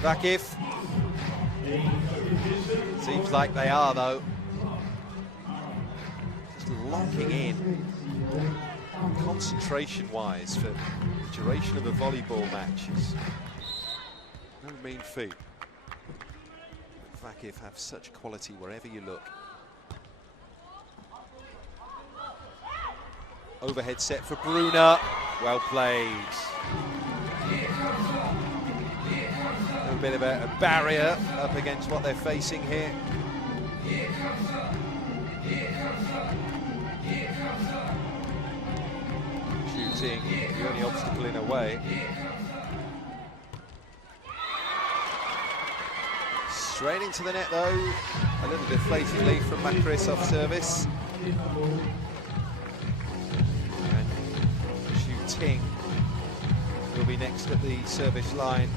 Vakif. Seems like they are, though. Just locking in, concentration-wise, for the duration of a volleyball match is no mean feat. Vakif have such quality wherever you look. Overhead set for Bruna. Well played. A little bit of a barrier up against what they're facing here. Shooting, the only obstacle in a way. Straight into the net though, a little deflatingly from Makris off service. And Shaoxing will be next at the service line.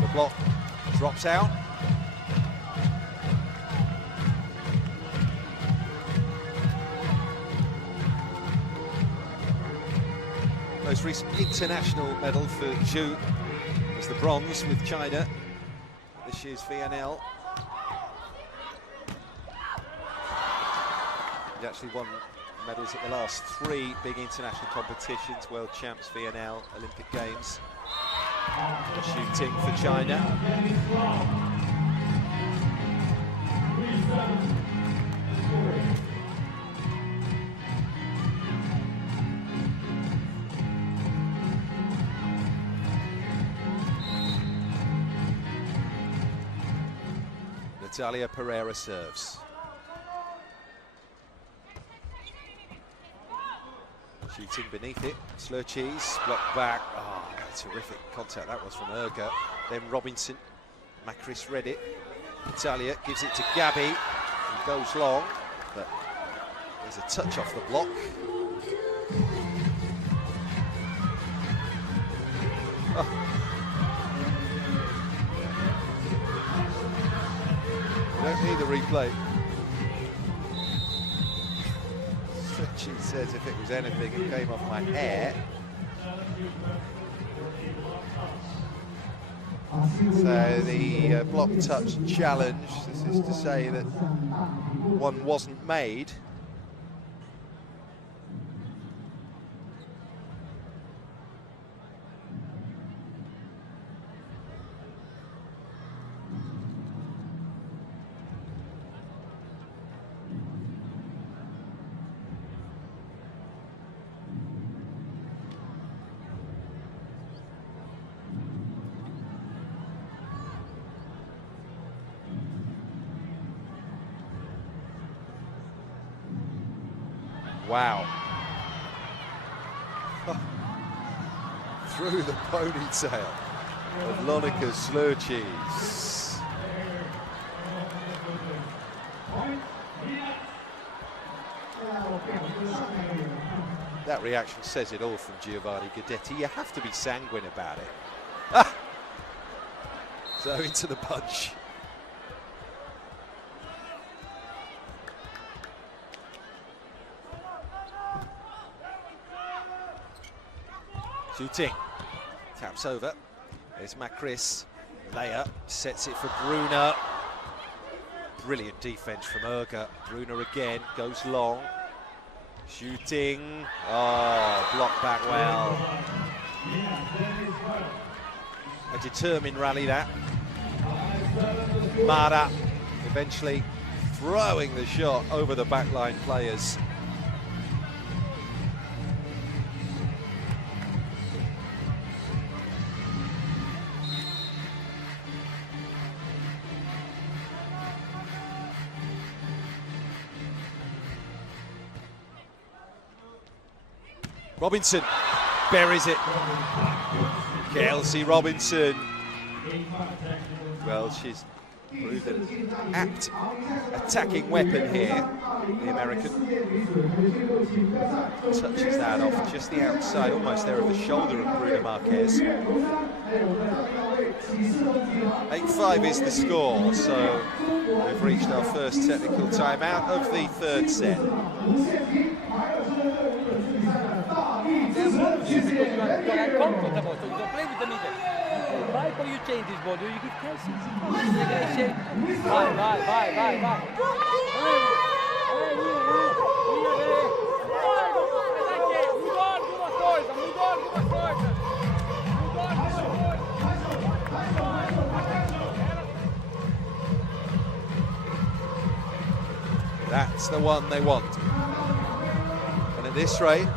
The block drops out. Most recent international medal for Zhu was the bronze with China. This year's VNL. He actually won medals at the last 3 big international competitions, World Champs, VNL, Olympic Games. Shooting for China. Natalia Pereira serves. Shooting beneath it, Slurchees, blocked back. Oh, terrific contact that was from Erga. Then Robinson, Makris read it. Natalia gives it to Gabby, who goes long, but there's a touch off the block. Oh. Don't need the replay. She says if it was anything, it came off my hair. So the block touch challenge, this is to say that one wasn't made. Wow. Through the ponytail of Lonika Slurchees. That reaction says it all from Giovanni Guidetti. You have to be sanguine about it. Ah! So into the punch. Shooting, taps over, there's Makris, layup, sets it for Bruna. Brilliant defense from Erga. Bruna again, goes long. Shooting, oh, blocked back well. A determined rally that. Mara eventually throwing the shot over the backline players. Robinson buries it. Kelsey Robinson Well, she's proved an apt attacking weapon here, the American. Touches that off just the outside, almost there of the shoulder of Bruna Marquez. 8-5 is the score, so we've reached our first technical timeout of the third set. Why do you change this ball? Do you give cases? Vai. That's the one they want. And at this rate,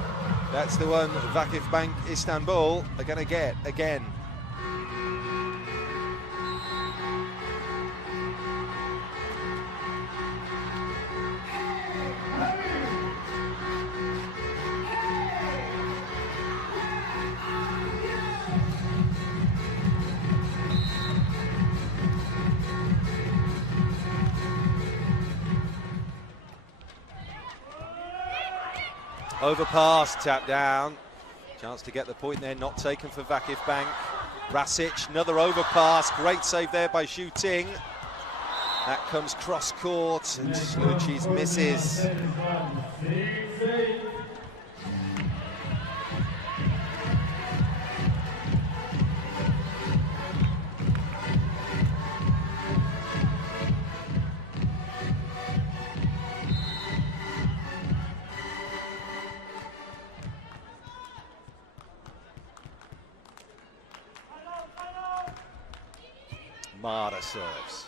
that's the one VakifBank Istanbul are going to get again. Overpass, tap down. Chance to get the point there, not taken for VakifBank. Rasic, another overpass. Great save there by Shaoxing. That comes cross court, and Sluchis misses. Mara serves.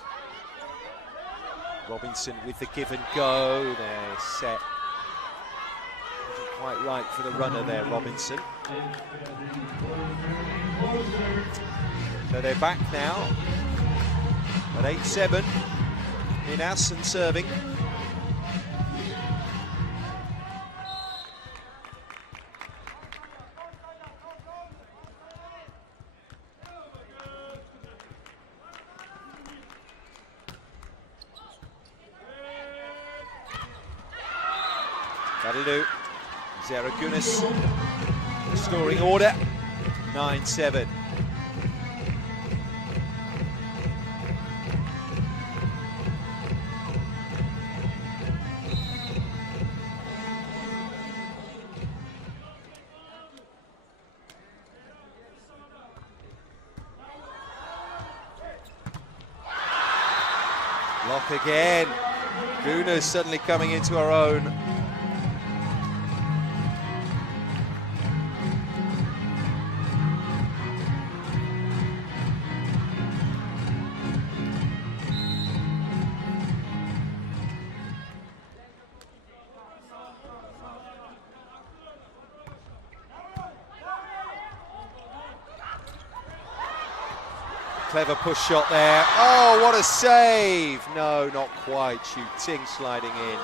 Robinson with the give and go. They're set. Wasn't quite right for the runner there, Robinson. So they're back now at 8-7. Minas and serving. That'll do. Zaragoza restoring order. 9-7. Block again. Guna's suddenly coming into her own. Clever push shot there. Oh, what a save! No, not quite. Shaoxing sliding in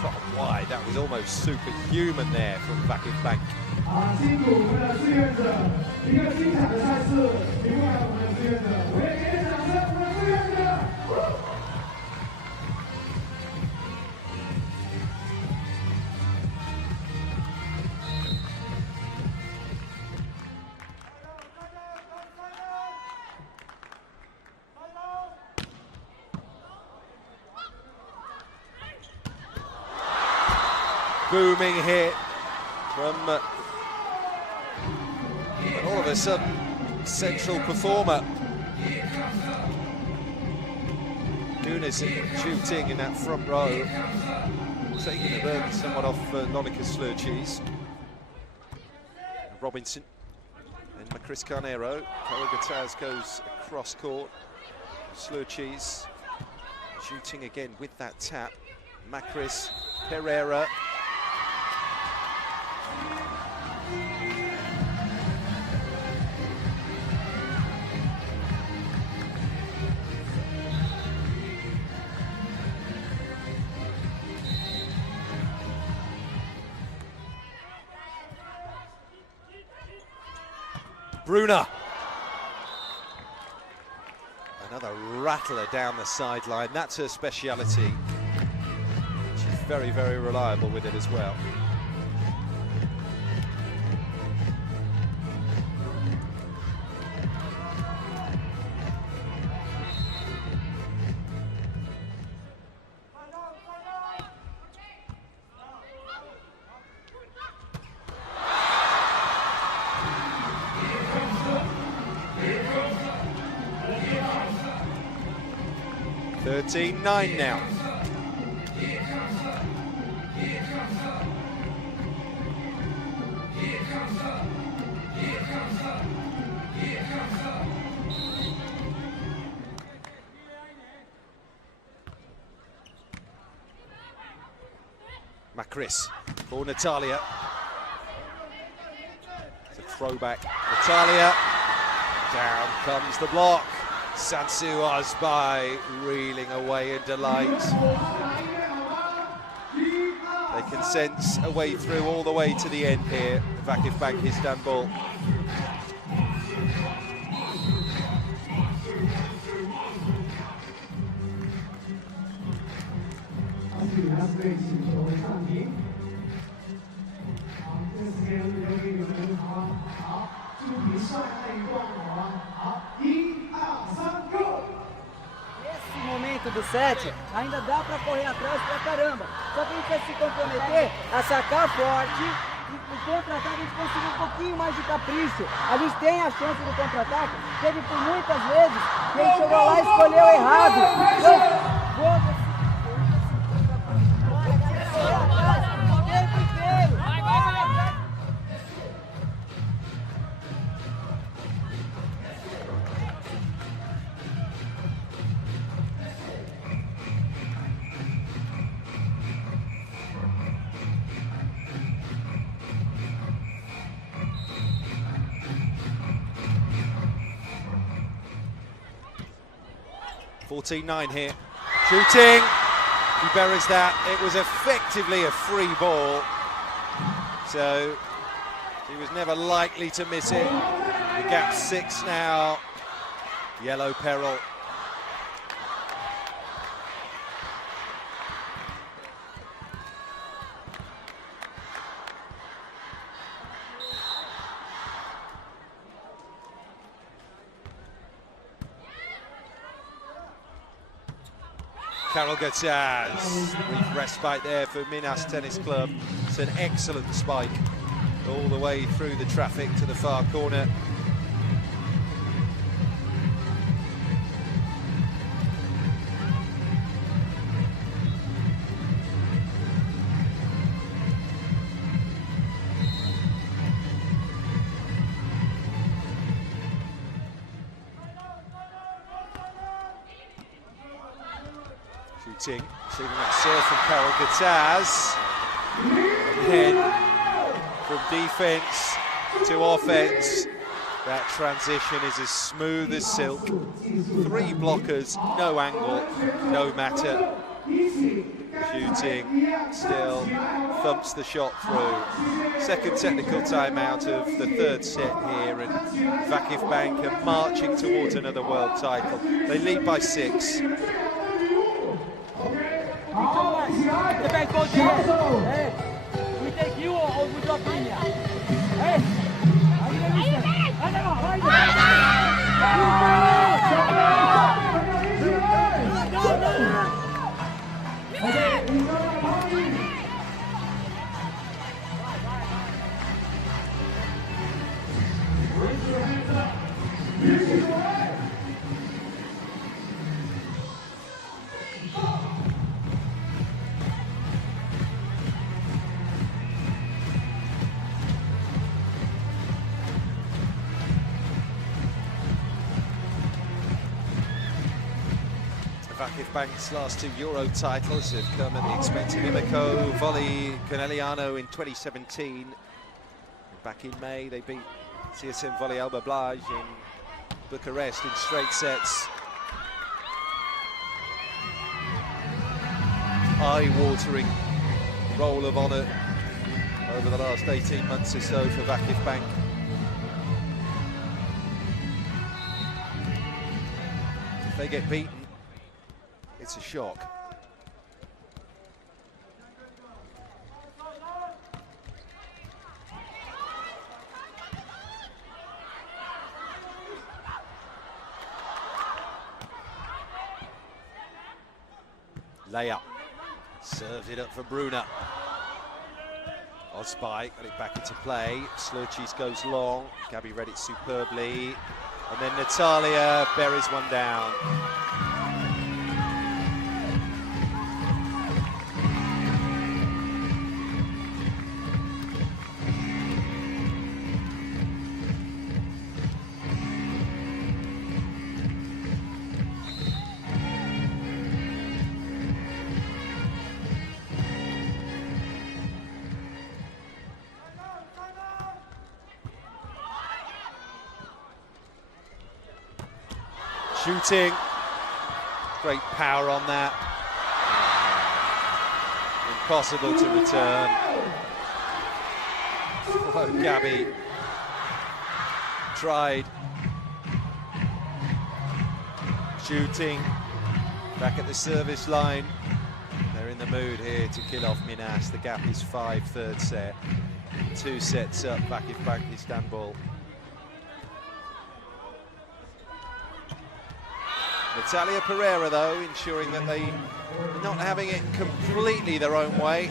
from wide. That was almost superhuman there from VakifBank. Booming hit from all of a sudden central performer. Nunes and Shaoxing in that front row, taking the burden somewhat off Monica Sluchis. Robinson and Macris Carnero. Karagataz goes across court. Sluchis shooting again with that tap. Macris, Pereira. Bruna. rattler down the sideline. That's her speciality. She's very, very reliable with it as well. (13-9) now. Macris for Natalia. It's a throwback. Natalia. Down comes the block. Sansu Azbai reeling away in delight. They can sense a way through all the way to the end here, VakifBank Istanbul. Nesse momento do set, ainda dá para correr atrás pra caramba. Só que a gente vai se comprometer a sacar forte e o contra-ataque a gente conseguir um pouquinho mais de capricho. A gente tem a chance do contra-ataque, teve por muitas vezes que ele chegou lá e escolheu errado. Então, (14-9) here. Shooting. He buries that. It was effectively a free ball. So he was never likely to miss it. The gap's 6 now. Yellow peril. Carol Gutaz, brief respite there for Minas Tenis Club. It's an excellent spike all the way through the traffic to the far corner. Shooting, receiving that serve from Carol Gutaz. Again, from defence to offence, that transition is as smooth as silk. 3 blockers, no angle, no matter. Shooting, still thumps the shot through. Second technical timeout of the 3rd set here, and VakifBank are marching towards another world title. They lead by 6. The back goes there. We take you or with your opinion. Hey, VakifBank's last 2 Euro titles have come at the expense of Imiko, Volley, Conegliano in 2017. Back in May, they beat CSM Volley Alba Blaj in Bucharest in straight sets. Eye-watering roll of honour over the last 18 months or so for VakifBank. If they get beaten, it's a shock. Layup, serves it up for Bruna. Osby got it back into play. Slurchis goes long. Gabby read it superbly. And then Natalia buries one down. Shooting, great power on that. Impossible to return. Oh, Gabby tried. Shooting, back at the service line. They're in the mood here to kill off Minas. The gap is 5, third set. 2 sets up, VakifBank Istanbul. Natalia Pereira, though, ensuring that they are not having it completely their own way.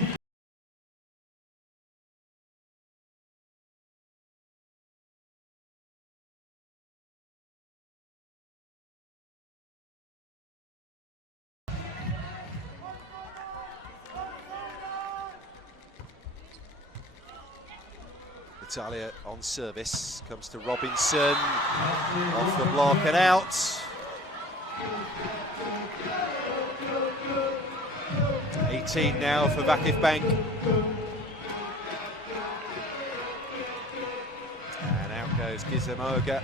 Natalia on service, comes to Robinson, off the block and out. 18 now for VakifBank. And out goes Gizamoga.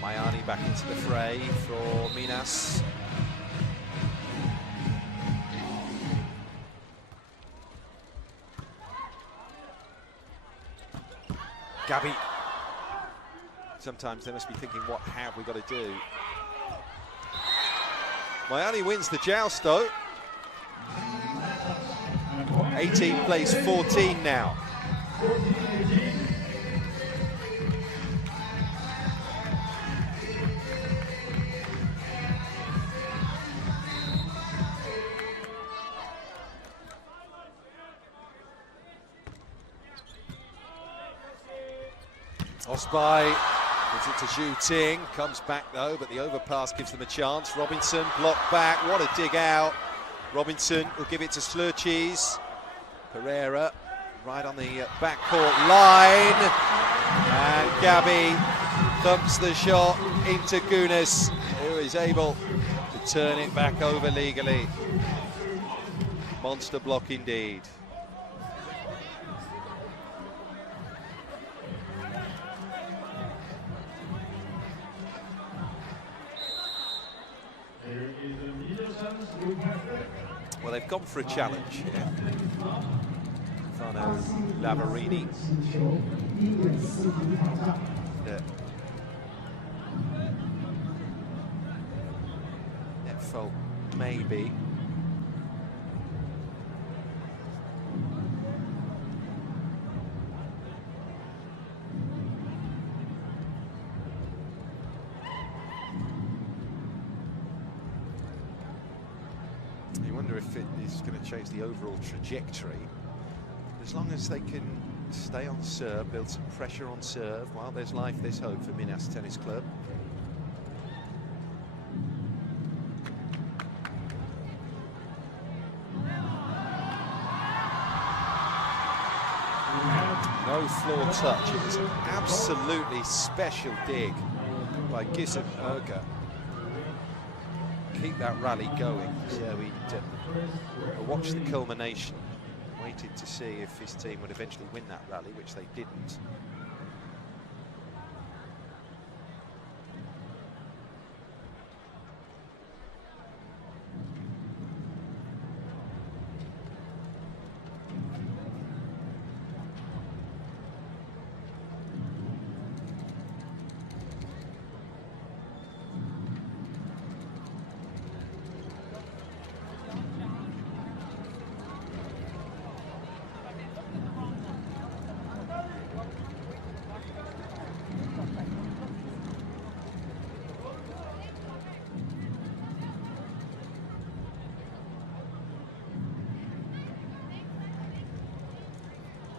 Mayani back into the fray for Minas. Gabby. Sometimes they must be thinking, what have we got to do? Mayani wins the joust, though. 18 plays 14 now. Osby puts it to shooting, comes back though, but the overpass gives them a chance. Robinson blocked back, what a dig out. Robinson will give it to Slurchis. Pereira right on the backcourt line. And Gabby thumps the shot into Gunas, who is able to turn it back over legally. Monster block indeed. Well, they've gone for a challenge here. Fano Lavarini. Net fault, maybe. You wonder if it is going to change the overall trajectory. As long as they can stay on serve, build some pressure on serve, while there's life, there's hope for Minas Tennis Club. No floor touch. It was an absolutely special dig by Gisem Erga. Keep that rally going. So we watched the culmination, waited to see if his team would eventually win that rally, which they didn't.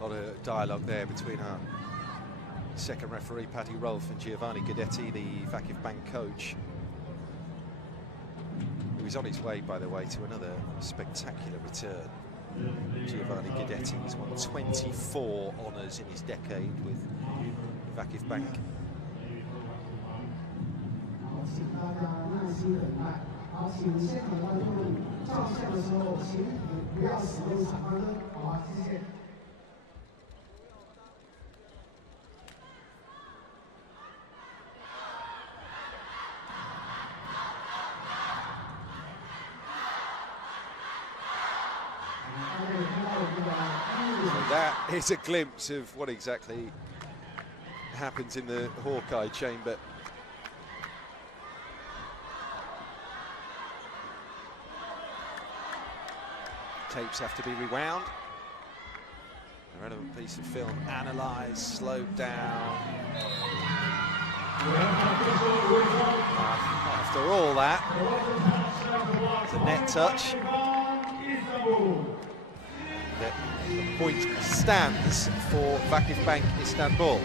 A lot of dialogue there between our second referee, Paddy Rolfe, and Giovanni Guidetti, the VakifBank coach, who is on his way, by the way, to another spectacular return. Giovanni Guidetti has won 24 honours in his decade with VakifBank. That is a glimpse of what exactly happens in the Hawkeye chamber. Tapes have to be rewound. A relevant piece of film analysed, slowed down. After all that, it's a net touch. The point stands for VakifBank Istanbul.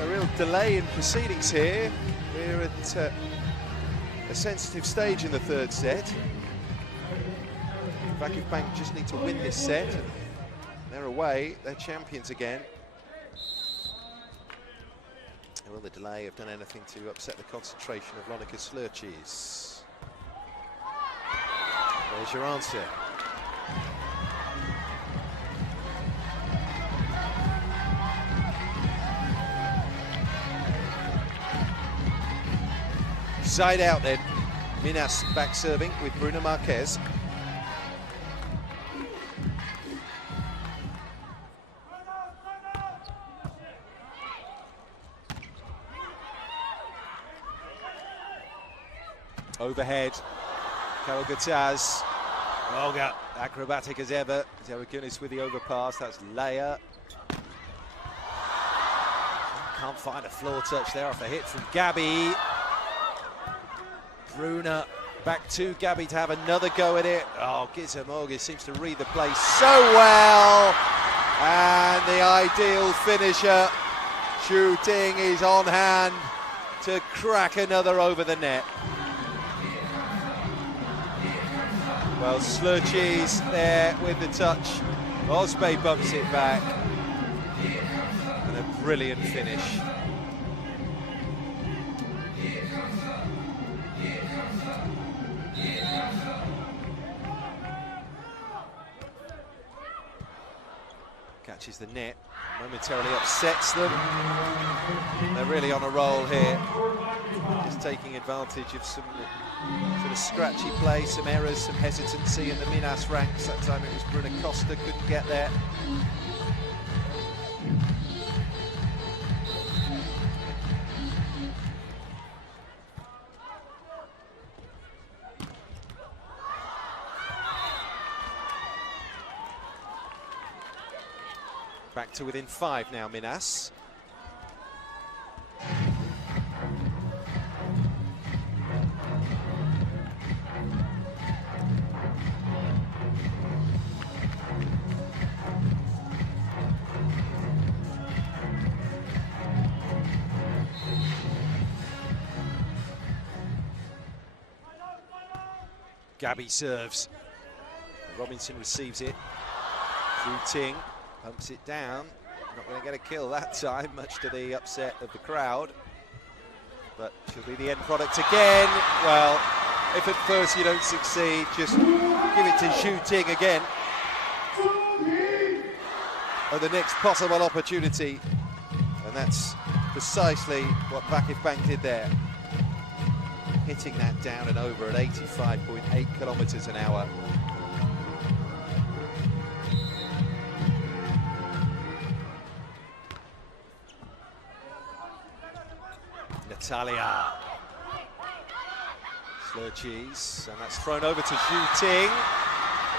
A real delay in proceedings here. We're at a sensitive stage in the third set. VakifBank just need to win this set, and they're away. They're champions again. And will the delay have done anything to upset the concentration of Lonika Slurchis? There's your answer. Side out then, Minas back serving with Bruno Marquez. Overhead, Carol Gutaz. Olga, acrobatic as ever. Zaragunis with the overpass, that's Leia. Can't find a floor touch there off a hit from Gabby. Bruna back to Gabby to have another go at it. Oh, Gizemorga seems to read the play so well. And the ideal finisher. Shooting is on hand to crack another over the net. Well, Slurchis there with the touch. Osbey bumps it back. And a brilliant finish. Catches the net, momentarily upsets them. They're really on a roll here. Just taking advantage of some sort of scratchy play, some errors, some hesitancy in the Minas ranks. That time it was Bruno Costa, couldn't get there. Back to within 5 now, Minas. Gabby serves. Robinson receives it. Zhu Ting. Pumps it down, not going to get a kill that time, much to the upset of the crowd. But she'll be the end product again. Well, if at first you don't succeed, just give it to Zhu Ting again. At the next possible opportunity. And that's precisely what VakifBank did there. Hitting that down and over at 85.8 kilometers an hour. Natalia. Slur cheese, and that's thrown over to Zhu Ting.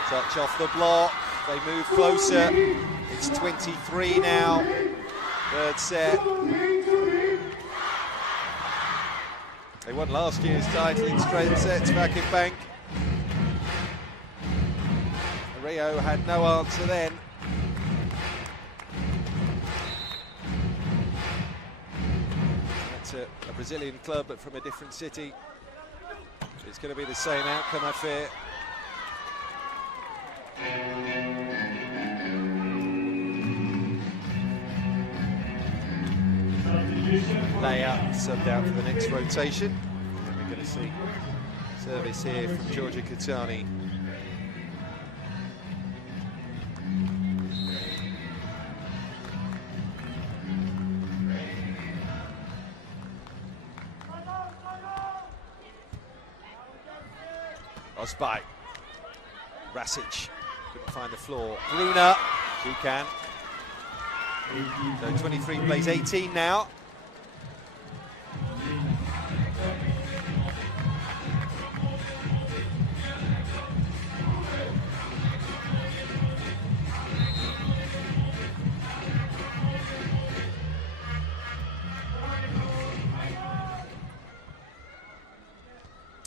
Touch off the block, they move closer. It's 23 now, third set. They won last year's title in straight sets, VakifBank. Rio had no answer then. That's a Brazilian club, but from a different city. It's going to be the same outcome, I fear. Leia subbed out for the next rotation. And we're going to see service here from Georgia Katani. Osbai. Rasic couldn't find the floor. Bruna, she can. So 23 plays 18 now.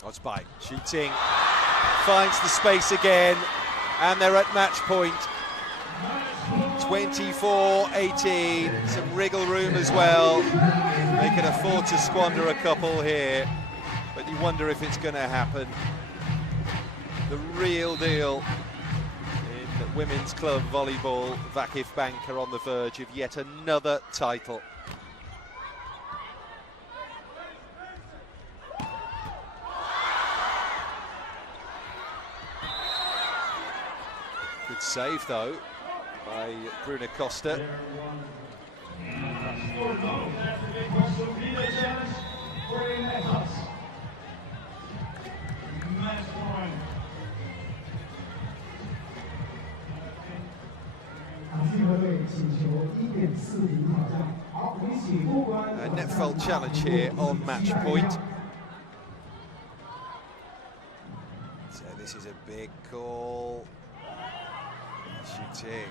Osbai shooting, finds the space again, and they're at match point. 24-18, some wriggle room as well. They can afford to squander a couple here, but you wonder if it's going to happen. The real deal in women's club volleyball. VakifBank are on the verge of yet another title. Good save though by Bruna Costa. A net foul challenge here on match point. So this is a big call. Shooting.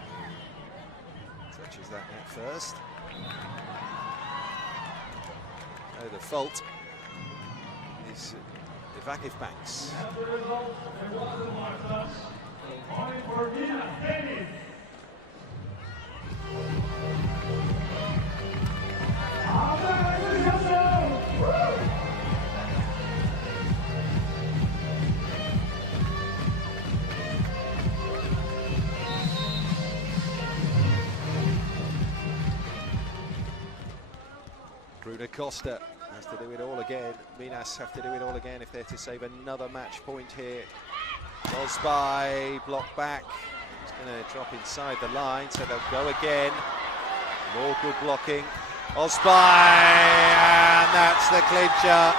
Touches that net first. Oh, the fault is VakifBank's. For Minas Tenis. Bruna Costa has to do it all again. Minas have to do it all again if they're to save another match point here. Osbai blocked back. He's going to drop inside the line, so they'll go again. More good blocking. Osbai, and that's the clincher.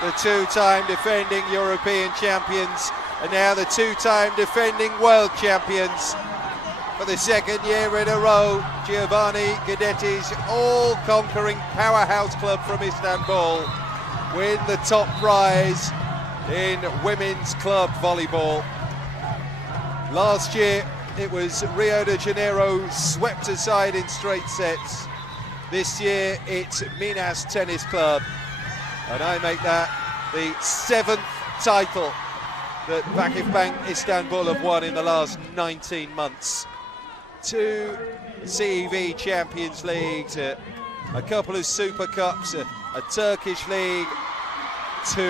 The two-time defending European champions, and now the two-time defending world champions. For the second year in a row, Giovanni Guidetti's all-conquering powerhouse club from Istanbul win the top prize in women's club volleyball. Last year, it was Rio de Janeiro swept aside in straight sets. This year, it's Minas Tenis Club. And I make that the 7th title that VakifBank Istanbul have won in the last 19 months. 2 CEV Champions Leagues, a couple of Super Cups, a Turkish league, 2